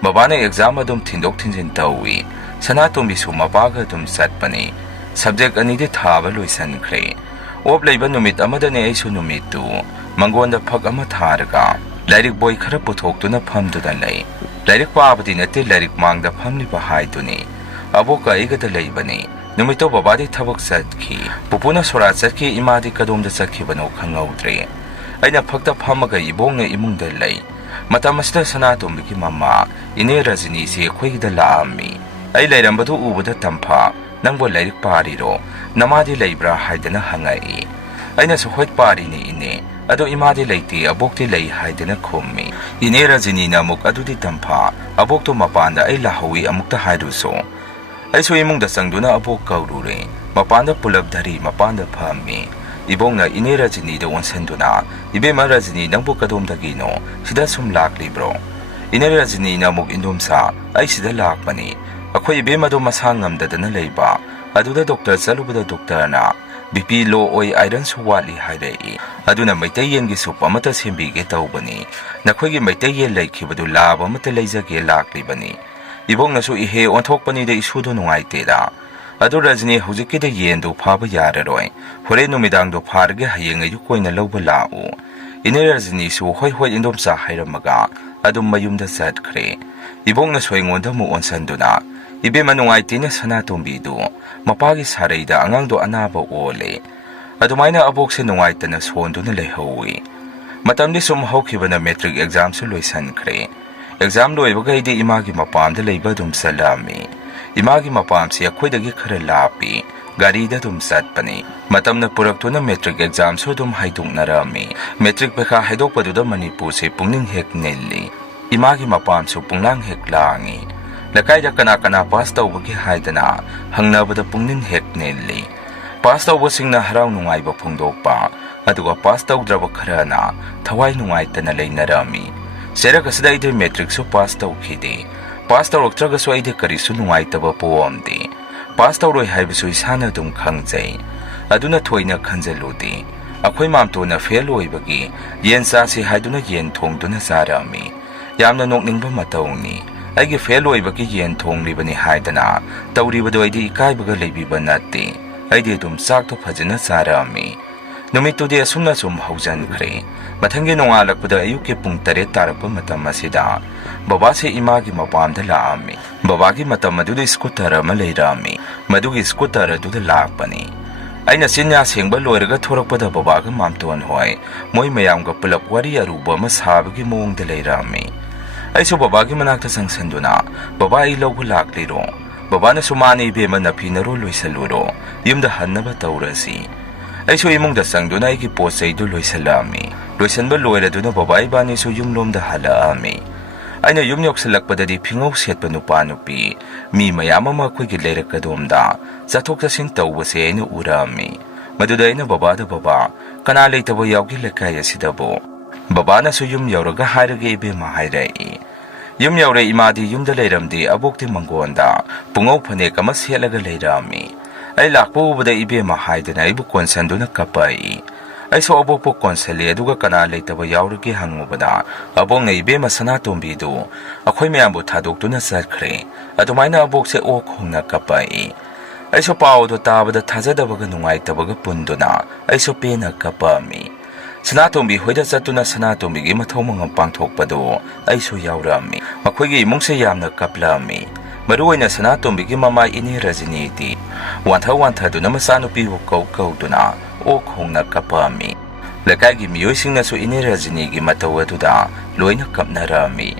Babana exam adum thindok thinjin tawi. Sanatombi su mapaga dum satpani. Subject anidi thaba loisankre. Ob leiba numit amadane aisu numitu. Mangonda phak ama tharaga. Lairik boy khara puthokduna phamduda lay. Lairik paabadi nate lairik mangda phamliba haiduni. Aboka aigada leibani. Numito babadi thabak satki. Pupuna sora satki imadi kadomda satkibano khangaudre. Aina phakta phamaga ibongna imungda lay. Matamasda Sanatombigi mama ine Rajini si khoigida laami. Ai lairambadu ubada tampha nangbo lairik pariro namadi laibra haidana hangai. ꯑꯩꯅꯁꯨ ꯍꯣꯏ ꯄꯥꯔꯤꯅꯤ ꯏꯅꯦ ꯑꯗꯣ ꯏꯃꯥꯗꯤ ꯂꯩꯇꯦ ꯑꯕꯣꯛꯇꯤ ꯂꯩ ꯍꯥꯏꯗꯅ ꯈꯨꯝꯃꯤ ꯏꯅꯦ ꯔꯖꯅꯤꯅ ꯑꯃꯨꯛ ꯑꯗꯨꯗꯤ ꯇꯝꯐꯥ ꯑꯕꯣꯛꯇꯣ ꯃꯄꯥꯟꯗ ꯑꯩ ꯂꯥꯍꯧꯏ ꯑꯃꯨꯛꯇ ꯍꯥꯏꯔꯨꯁꯣ ꯑꯩꯁꯨ ꯏꯃꯨꯡꯗ ꯆꯪꯗꯨꯅ ꯑꯕꯣꯛ ꯀꯧꯔꯨꯔꯦ ꯃꯄꯥꯟꯗ ꯄꯨꯂꯞ ꯙꯔꯤ ꯃꯄꯥꯟꯗ ꯐꯝꯃꯤ ꯏꯕꯣꯡꯅ ꯏꯅꯦ ꯔꯖꯅꯤꯗ ꯑꯣꯟꯁꯤꯟꯗꯨꯅ ꯏꯕꯦꯝꯃ ꯔꯖꯅꯤ ꯅꯪꯕꯨ ꯀꯗꯣꯝꯗꯒꯤꯅꯣ ꯁꯤꯗ ꯁꯨꯝ ꯂꯥꯛꯂꯤꯕ꯭ꯔꯣ ꯏꯅꯦ ꯔꯖꯅꯤꯅ ꯑꯃꯨꯛ ꯏꯟꯗꯣꯝꯆꯥ ꯑꯩ ꯁꯤꯗ ꯂꯥꯛꯄꯅꯤ ꯑꯩꯈꯣꯏ ꯏꯕꯦꯝꯃꯗꯣ ꯃꯁꯥ ꯉꯝꯗꯗꯅ ꯂꯩꯕ ꯑꯗꯨꯗ ꯗꯣꯛꯇꯔ ꯆꯠꯂꯨꯕꯗ ꯗꯣꯛꯇꯔꯅ ꯕꯤꯄꯤ ꯂꯣ ꯑꯣꯏ ꯑꯥꯏꯔꯟꯁꯨ ꯋꯥꯠꯂꯤ ꯍꯥꯏꯔꯛꯏ ꯑꯗꯨꯅ ꯃꯩꯇꯩ ꯌꯦꯟꯒꯤ ꯁꯨꯞ ꯑꯃꯠꯇ ꯁꯦꯝꯕꯤꯒꯦ ꯇꯧꯕꯅꯤ ꯅꯈꯣꯏꯒꯤ ꯃꯩꯇꯩ ꯌꯦꯟ ꯂꯩꯈꯤꯕꯗꯨ ꯂꯥꯕ ꯑꯃꯠꯇ ꯂꯩꯖꯒꯦ ꯂꯥꯛꯂꯤꯕꯅꯤ ꯏꯕꯣꯡꯅꯁꯨ ꯏꯍꯦ ꯑꯣꯟꯊꯣꯛꯄꯅꯤꯗ ꯏꯁꯨꯗꯣ ꯅꯨꯡꯉꯥꯏꯇꯦꯗ ꯑꯗꯨ ꯔꯖꯅꯤ ꯍꯧꯖꯤꯛꯀꯤꯗ ꯌꯦꯟꯗꯣ ꯐꯥꯕ ꯌꯥꯔꯔꯣꯏ ꯍꯣꯔꯦꯟ ꯅꯨꯃꯤꯗꯥꯡꯗꯣ ꯐꯥꯔꯒꯦ ꯍꯌꯦꯡ ꯑꯌꯨꯛ ꯑꯣꯏꯅ ꯂꯧꯕ ꯂꯥꯛꯎ ꯏꯅꯦ ꯔꯖꯅꯤꯁꯨ ꯍꯣꯏ ꯍꯣꯏ ꯏꯟꯗꯣꯝꯆꯥ ꯍꯥꯏꯔꯝꯃꯒ ꯑꯗꯨꯝ ꯃꯌꯨꯝꯗ ꯆꯠꯈ꯭ꯔꯦ ꯏꯕꯣꯡꯅꯁꯨ ꯑꯩꯉꯣꯟꯗ ꯑꯃꯨꯛ ꯑꯣꯟꯁꯤꯟꯗꯨꯅ ꯏꯕꯦꯝꯃ ꯅꯨꯡꯉꯥꯏꯇꯦꯅ ꯁꯅꯥꯇꯣꯝꯕꯤꯗꯨ ꯃꯄꯥꯒꯤ ꯁꯥꯔꯩꯗ ꯑꯉꯥꯡꯗꯣ ꯑꯅꯥꯕ ꯑꯣꯜꯂꯦ ꯑꯗꯨꯃꯥꯏꯅ ꯑꯕꯣꯛꯁꯦ ꯅꯨꯡꯉꯥꯏꯇꯅ ꯁꯣꯟꯗꯨꯅ ꯂꯩꯍꯧꯏ ꯃꯇꯝꯗꯤ ꯁꯨꯝ ꯍꯧꯈꯤꯕꯅ ꯃꯦꯇ꯭ꯔꯤꯛ ꯑꯦꯛꯖꯥꯝꯁꯨ ꯂꯣꯏꯁꯟꯈ꯭ꯔꯦ ꯑꯦꯛꯖꯥꯝ ꯂꯣꯏꯕꯒꯩꯗꯤ ꯏꯃꯥꯒꯤ ꯃꯄꯥꯝꯗ ꯂꯩꯕ ꯑꯗꯨꯝ ꯆꯠꯂꯝꯃꯤ ꯏꯃꯥꯒꯤ ꯃꯄꯥꯝꯁꯤ ꯑꯩꯈꯣꯏꯗꯒꯤ ꯈꯔ ꯂꯥꯞꯄꯤ ꯒꯥꯔꯤꯗ ꯑꯗꯨꯝ ꯆꯠꯄꯅꯤ ꯃꯇꯝꯅ ꯄꯨꯔꯛꯇꯨꯅ ꯃꯦꯇ꯭ꯔꯤꯛ ꯑꯦꯛꯖꯥꯝꯁꯨ ꯑꯗꯨꯝ ꯍꯥꯏꯗꯣꯛꯅꯔꯝꯃꯤ ꯃꯦꯇ꯭ꯔꯤꯛ ꯄꯩꯈꯥ ꯍꯥꯏꯗꯣꯛꯄꯗꯨꯗ ꯃꯅꯤꯄꯨꯔꯁꯤ ꯄꯨꯛꯅꯤꯡ ꯍꯦꯛ ꯅꯤꯜꯂꯤ ꯏꯃꯥꯒꯤ ꯃꯄꯥꯝꯁꯨ ꯄꯨꯡꯂꯥꯡ ꯍꯦꯛ ꯂꯥꯡꯉꯤ ꯂꯩꯀꯥꯏꯗ ꯀꯅꯥ ꯀꯅꯥ ꯄꯥꯁ ꯇꯧꯕꯒꯦ ꯍꯥꯏꯗꯅ ꯍꯪꯅꯕꯗ ꯄꯨꯛꯅꯤꯡ ꯍꯦꯛ ꯅꯤꯜꯂꯤ ꯄꯥꯁ ꯇꯧꯕꯁꯤꯡꯅ ꯍꯔꯥꯎ ꯅꯨꯡꯉꯥꯏꯕ ꯐꯣꯡꯗꯣꯛꯄ ꯑꯗꯨꯒ ꯄꯥꯁ ꯇꯧꯗ꯭ꯔꯕ ꯈꯔꯅ ꯊꯋꯥꯏ ꯅꯨꯡꯉꯥꯏꯇꯅ ꯂꯩꯅꯔꯝꯃꯤ ꯆꯩꯔꯛ ꯑꯁꯤꯗ ꯑꯩꯗꯤ ꯃꯦꯇ꯭ꯔꯤꯛꯁꯨ ꯄꯥꯁ ꯇꯧꯈꯤꯗꯦ ꯄꯥꯁ ꯇꯧꯔꯛꯇ꯭ꯔꯒꯁꯨ ꯑꯩꯗꯤ ꯀꯔꯤꯁꯨ ꯅꯨꯡꯉꯥꯏꯇꯕ ꯄꯣꯛꯑꯝꯗꯦ ꯄꯥꯁ ꯇꯧꯔꯣꯏ ꯍꯥꯏꯕꯁꯨ ꯏꯁꯥꯅ ꯑꯗꯨꯝ ꯈꯪꯖꯩ ꯑꯗꯨꯅ ꯊꯣꯏꯅ ꯈꯟꯖꯜꯂꯨꯗꯦ ꯑꯩꯈꯣꯏ ꯃꯥꯝꯇꯣꯟꯅ ꯐꯦꯜ ꯑꯣꯏꯕꯒꯤ ꯌꯦꯟ ꯆꯥꯁꯤ ꯍꯥꯏꯗꯨꯅ ꯌꯦꯟ ꯊꯣꯡꯗꯨꯅ ꯆꯥꯔꯝꯃꯤ ꯌꯥꯝꯅ ꯅꯣꯛꯅꯤꯡꯕ ꯃꯇꯧꯅꯤ ꯑꯩꯒꯤ ꯐꯦꯜ ꯑꯣꯏꯕꯒꯤ ꯌꯦꯟ ꯊꯣꯡꯂꯤꯕꯅꯤ ꯍꯥꯏꯗꯅ ꯇꯧꯔꯤꯕꯗꯣ ꯑꯩꯗꯤ ꯏꯀꯥꯏꯕꯒ ꯂꯩꯕꯤꯕ ꯅꯠꯇꯦ ꯑꯩꯗꯤ ꯑꯗꯨꯝ ꯆꯥꯛꯇꯣ ꯐꯖꯅ ꯆꯥꯔꯝꯃꯤ ꯅꯨꯃꯤꯠꯇꯨꯗꯤ ꯑꯁꯨꯝꯅ ꯁꯨꯝ ꯍꯧꯖꯟꯈ꯭ꯔꯦ ꯃꯊꯪꯒꯤ ꯅꯣꯡꯉꯥꯜꯂꯛꯄꯗ ꯑꯌꯨꯛꯀꯤ ꯄꯨꯡ 8 ꯇꯥꯔꯛꯄ ꯃꯇꯝ ꯑꯁꯤꯗ ꯕꯕꯥꯁꯦ ꯏꯃꯥꯒꯤ ꯃꯄꯥꯝꯗ ꯂꯥꯛꯑꯝꯃꯤ ꯕꯕꯥꯒꯤ ꯃꯇꯝ ꯑꯗꯨꯗ ꯁ꯭ꯀꯨꯇꯔ ꯑꯃ ꯂꯩꯔꯝꯃꯤ ꯃꯗꯨꯒꯤ ꯁ꯭ꯀꯨꯇꯔ ꯑꯗꯨꯗ ꯂꯥꯛꯄꯅꯤ ꯑꯩꯅ ꯆꯤꯟꯌꯥ ꯁꯦꯡꯕ ꯂꯣꯏꯔꯒ ꯊꯣꯔꯛꯄꯗ ꯕꯕꯥꯒ ꯃꯥꯝꯇꯣꯟ ꯍꯣꯏ ꯃꯣꯏ ꯃꯌꯥꯝꯒ ꯄꯨꯂꯞ ꯋꯥꯔꯤ ꯑꯔꯨꯕ ꯑꯃ ꯁꯥꯕꯒꯤ ꯃꯑꯣꯡꯗ ꯂꯩꯔꯝꯃꯤ ꯑꯩꯁꯨ ꯕꯕꯥꯒꯤ ꯃꯅꯥꯛꯇ ꯆꯪꯁꯟꯗꯨꯅ ꯕꯕꯥ ꯑꯩ ꯂꯧꯕ ꯂꯥꯛꯂꯤꯔꯣ ꯕꯕꯥꯅꯁꯨ ꯃꯥꯅ ꯏꯕꯦꯝꯃ ꯅꯐꯤ ꯅꯔꯣꯜ ꯂꯣꯏꯁꯜꯂꯨꯔꯣ ꯌꯨꯝꯗ ꯍꯟꯅꯕ ꯇꯧꯔꯁꯤ ꯑꯩꯁꯨ ꯏꯃꯨꯡꯗ ꯆꯪꯗꯨꯅ ꯑꯩꯒꯤ ꯄꯣꯠ ꯆꯩꯗꯨ ꯂꯣꯏꯁꯜꯂꯛꯑꯝꯃꯤ ꯂꯣꯏꯁꯟꯕ ꯂꯣꯏꯔꯗꯨꯅ ꯕꯕꯥ ꯏꯕꯥꯅꯤꯁꯨ ꯌꯨꯝꯂꯣꯝꯗ ꯍꯜꯂꯛꯑꯝꯃꯤ ꯑꯩꯅ ꯌꯨꯝ ꯌꯧꯁꯜꯂꯛꯄꯗꯗꯤ ꯐꯤꯉꯧ ꯁꯦꯠꯄ ꯅꯨꯄꯥ ꯅꯨꯄꯤ ꯃꯤ ꯃꯌꯥꯝ ꯑꯃ ꯑꯩꯈꯣꯏꯒꯤ ꯂꯩꯔꯛꯀꯗꯣꯝꯗ ꯆꯠꯊꯣꯛ ꯆꯠꯁꯤꯟ ꯇꯧꯕꯁꯦ ꯑꯩꯅ ꯎꯔꯛꯑꯝꯃꯤ ꯃꯗꯨꯗ ꯑꯩꯅ ꯕꯕꯥꯗ ꯕꯕꯥ ꯀꯅꯥ ꯂꯩꯇꯕ ꯌꯥꯎꯒꯦ ꯂꯩꯀꯥꯏ ꯑꯁꯤꯗꯕꯨ ꯕꯕꯥꯅꯁꯨ ꯌꯨꯝ ꯌꯧꯔꯒ ꯍꯥꯏꯔꯒꯦ ꯏꯕꯦꯝꯃ ꯍꯥꯏꯔꯛꯏ ꯌꯨꯝ ꯌꯧꯔꯦ ꯏꯃꯥꯗꯤ ꯌꯨꯝꯗ ꯂꯩꯔꯝꯗꯦ ꯑꯕꯣꯛꯇꯤ ꯃꯪꯒꯣꯟꯗ ꯄꯨꯡꯉꯧ ꯐꯅꯦꯛ ꯑꯃ ꯁꯦꯠꯂꯒ ꯂꯩꯔꯝꯃꯤ ꯑꯩ ꯂꯥꯛꯄ ꯎꯕꯗ ꯏꯕꯦꯝꯃ ꯍꯥꯏꯗꯅ ꯑꯩꯕꯨ ꯀꯣꯟꯁꯟꯗꯨꯅ ꯀꯞꯄꯛꯏ ꯑꯩꯁꯨ ꯑꯕꯣꯛꯄꯨ ꯀꯣꯟꯁꯜꯂꯤ ꯑꯗꯨꯒ ꯀꯅꯥ ꯂꯩꯇꯕ ꯌꯥꯎꯔꯒꯦ ꯍꯪꯉꯨꯕꯗ ꯑꯕꯣꯛꯅ ꯏꯕꯦꯝꯃ ꯁꯅꯥꯇꯣꯝꯕꯤꯗꯨ ꯑꯩꯈꯣꯏ ꯃꯌꯥꯝꯕꯨ ꯊꯥꯗꯣꯛꯇꯨꯅ ꯆꯠꯈ꯭ꯔꯦ ꯑꯗꯨꯃꯥꯏꯅ ꯑꯕꯣꯛꯁꯦ ꯑꯣꯛ ꯈꯣꯡꯅ ꯀꯞꯄꯛꯏ ꯑꯩꯁꯨ ꯄꯥꯎꯗꯣ ꯇꯥꯕꯗ ꯊꯥꯖꯗꯕꯒ ꯅꯨꯡꯉꯥꯏꯇꯕꯒ ꯄꯨꯟꯗꯨꯅ ꯑꯩꯁꯨ ꯄꯦꯟꯅ ꯀꯞꯄꯛꯑꯝꯃꯤ ꯁꯅꯥꯇꯣꯝꯕꯤ ꯍꯣꯏꯗ ꯆꯠꯇꯨꯅ ꯁꯅꯥꯇꯣꯝꯕꯤꯒꯤ ꯃꯊꯧ ꯃꯉꯝ ꯄꯥꯡꯊꯣꯛꯄꯗꯨ ꯑꯩꯁꯨ ꯌꯥꯎꯔꯛꯑꯝꯃꯤ ꯃꯈꯣꯏꯒꯤ ꯏꯃꯨꯡꯁꯦ ꯌꯥꯝꯅ ꯀꯞꯂꯛꯑꯝꯃꯤ ꯃꯔꯨꯑꯣꯏꯅ ꯁꯅꯥꯇꯣꯝꯕꯤꯒꯤ ꯃꯃꯥ ꯏꯅꯦ ꯔꯖꯅꯤꯗꯤ ꯋꯥꯟꯊꯗꯨꯅ ꯃꯆꯥꯅꯨꯄꯤꯕꯨ ꯀꯧꯗꯨꯅ ꯑꯣꯛ ꯈꯣꯡꯅ ꯀꯞꯄꯛꯑꯝꯃꯤ ꯂꯩꯀꯥꯏꯒꯤ ꯃꯤꯑꯣꯏꯁꯤꯡꯅꯁꯨ ꯏꯅꯦ ꯔꯖꯅꯤꯒꯤ ꯃꯇꯧ ꯑꯗꯨꯗ ꯂꯣꯏꯅ ꯀꯞꯅꯔꯛꯑꯝꯃꯤ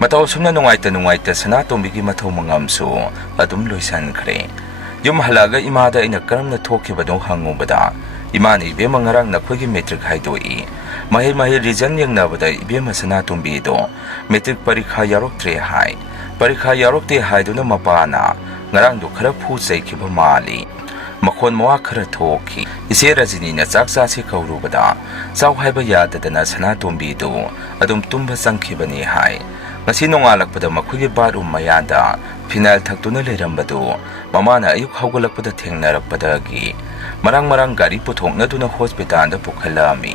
ꯃꯇꯧ ꯑꯁꯨꯝꯅ ꯅꯨꯡꯉꯥꯏꯇ ꯁꯅꯥꯇꯣꯝꯕꯤꯒꯤ ꯃꯊꯧ ꯃꯉꯝꯁꯨ ꯑꯗꯨꯝ ꯂꯣꯏꯁꯟꯈ꯭ꯔꯦ ꯌꯨꯝ ꯍꯜꯂꯛꯑꯒ ꯏꯃꯥꯗ ꯑꯩꯅ ꯀꯔꯝꯅ ꯊꯣꯛꯈꯤꯕꯅꯣ ꯍꯪꯉꯨꯕꯗ ꯏꯃꯥꯅ ꯏꯕꯦꯝꯃ ꯉꯔꯥꯡ ꯅꯈꯣꯏꯒꯤ ꯃꯦꯇ꯭ꯔꯤꯛ ꯍꯥꯏꯗꯣꯛꯏ ꯃꯍꯩ ꯔꯤꯖꯟ ꯌꯦꯡꯅꯕꯗ ꯏꯕꯦꯝꯃ ꯁꯅꯥꯇꯣꯝꯕꯤꯗꯣ ꯃꯦꯇ꯭ꯔꯤꯛ ꯄꯔꯤꯈꯥ ꯌꯥꯎꯔꯛꯇ꯭ꯔꯦ ꯍꯥꯏ ꯄꯔꯤꯈꯥ ꯌꯥꯎꯔꯛꯇꯦ ꯍꯥꯏꯗꯨꯅ ꯃꯄꯥꯅ ꯉꯔꯥꯡꯗꯣ ꯈꯔ ꯐꯨ ꯆꯩꯈꯤꯕ ꯃꯥꯜꯂꯤ ꯃꯈꯣꯟ ꯃꯋꯥ ꯈꯔ ꯊꯣꯛꯈꯤ ꯏꯆꯦ ꯔꯖꯅꯤꯅ ꯆꯥꯛ ꯆꯥꯁꯤ ꯀꯧꯔꯨꯕꯗ ꯆꯥꯎ ꯍꯥꯏꯕ ꯌꯥꯗꯗꯅ ꯁꯅꯥꯇꯣꯝꯕꯤꯗꯨ ꯑꯗꯨꯝ ꯇꯨꯝꯕ ꯆꯪꯈꯤꯕꯅꯤ ꯍꯥꯏ ꯉꯁꯤ ꯅꯣꯡꯉꯥꯜꯂꯛꯄꯗ ꯃꯈꯣꯏꯒꯤ ꯕꯥꯠꯔꯨꯝ ꯃꯌꯥꯗ ꯐꯤꯅꯥꯏꯜ ꯊꯛꯇꯨꯅ ꯂꯩꯔꯝꯕꯗꯨ ꯃꯃꯥꯅ ꯑꯌꯨꯛ ꯍꯧꯒꯠꯂꯛꯄꯗ ꯊꯦꯡꯅꯔꯛꯄꯗꯒꯤ ꯃꯔꯥꯡ ꯒꯥꯔꯤ ꯄꯨꯊꯣꯛꯅꯗꯨꯅ ꯍꯣꯁꯄꯤꯇꯥꯜꯗ ꯄꯨꯈꯠꯂꯛꯑꯝꯃꯤ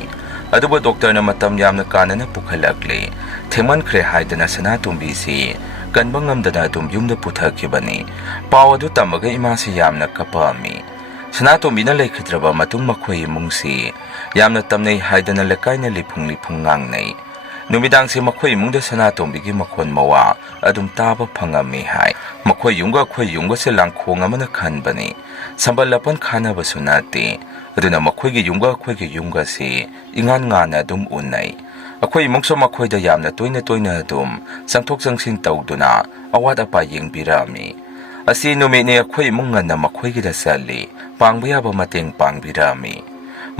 ꯑꯗꯨꯕꯨ ꯗꯣꯛꯇꯔꯅ ꯃꯇꯝ ꯌꯥꯝꯅ ꯀꯥꯟꯅꯅ ꯄꯨꯈꯠꯂꯛꯂꯦ ꯊꯦꯡꯃꯟꯈ꯭ꯔꯦ ꯍꯥꯏꯗꯅ ꯁꯅꯥꯇꯣꯝꯕꯤꯁꯤ ꯀꯟꯕ ꯉꯝꯗꯅ ꯑꯗꯨꯝ ꯌꯨꯝꯗ ꯄꯨꯊꯈꯤꯕꯅꯤ ꯄꯥꯎ ꯑꯗꯨ ꯇꯝꯃꯒ ꯏꯃꯥꯁꯤ ꯌꯥꯝꯅ ꯀꯞꯄꯛꯑꯝꯃꯤ ꯁꯅꯥꯇꯣꯝꯕꯤꯅ ꯂꯩꯈꯤꯗ꯭ꯔꯕ ꯃꯇꯨꯡ ꯃꯈꯣꯏ ꯏꯃꯨꯡꯁꯤ ꯌꯥꯝꯅ ꯇꯝꯅꯩ ꯍꯥꯏꯗꯅ ꯂꯩꯀꯥꯏꯅ ꯂꯤꯐꯨꯡ ꯉꯥꯡꯅꯩ ꯅꯨꯃꯤꯗꯥꯡꯁꯤ ꯃꯈꯣꯏ ꯏꯃꯨꯡꯗ ꯁꯅꯥꯇꯣꯝꯕꯤꯒꯤ ꯃꯈꯣꯟ ꯃꯋꯥ ꯑꯗꯨꯝ ꯇꯥꯕ ꯐꯪꯉꯝꯃꯤ ꯍꯥꯏ ꯃꯈꯣꯏ ꯌꯨꯝꯒ ꯑꯩꯈꯣꯏ ꯌꯨꯝꯒꯁꯦ ꯂꯥꯡꯈꯣꯡ ꯑꯃꯅ ꯈꯟꯕꯅꯤ ꯁꯝꯕꯜ ꯂꯄꯟ ꯈꯥꯅꯕꯁꯨ ꯅꯠꯇꯦ ꯑꯗꯨꯅ ꯃꯈꯣꯏꯒꯤ ꯌꯨꯝꯒ ꯑꯩꯈꯣꯏꯒꯤ ꯌꯨꯝꯒꯁꯤ ꯏꯉꯥꯟ ꯉꯥꯟꯅ ꯑꯗꯨꯝ ꯎꯅꯩ ꯑꯩꯈꯣꯏ ꯏꯃꯨꯡꯁꯨ ꯃꯈꯣꯏꯗ ꯌꯥꯝꯅ ꯇꯣꯏꯅ ꯑꯗꯨꯝ ꯆꯪꯊꯣꯛ ꯆꯪꯁꯤꯟ ꯇꯧꯗꯨꯅ ꯑꯋꯥꯠ ꯑꯄꯥ ꯌꯦꯡꯕꯤꯔꯛꯑꯝꯃꯤ ꯑꯁꯤ ꯅꯨꯃꯤꯠꯅꯤ ꯑꯩꯈꯣꯏ ꯏꯃꯨꯡ ꯉꯟꯅ ꯃꯈꯣꯏꯒꯤꯗ ꯆꯠꯂꯤ ꯄꯥꯡꯕ ꯌꯥꯕ ꯃꯇꯦꯡ ꯄꯥꯡꯕꯤꯔꯛꯑꯝꯃꯤ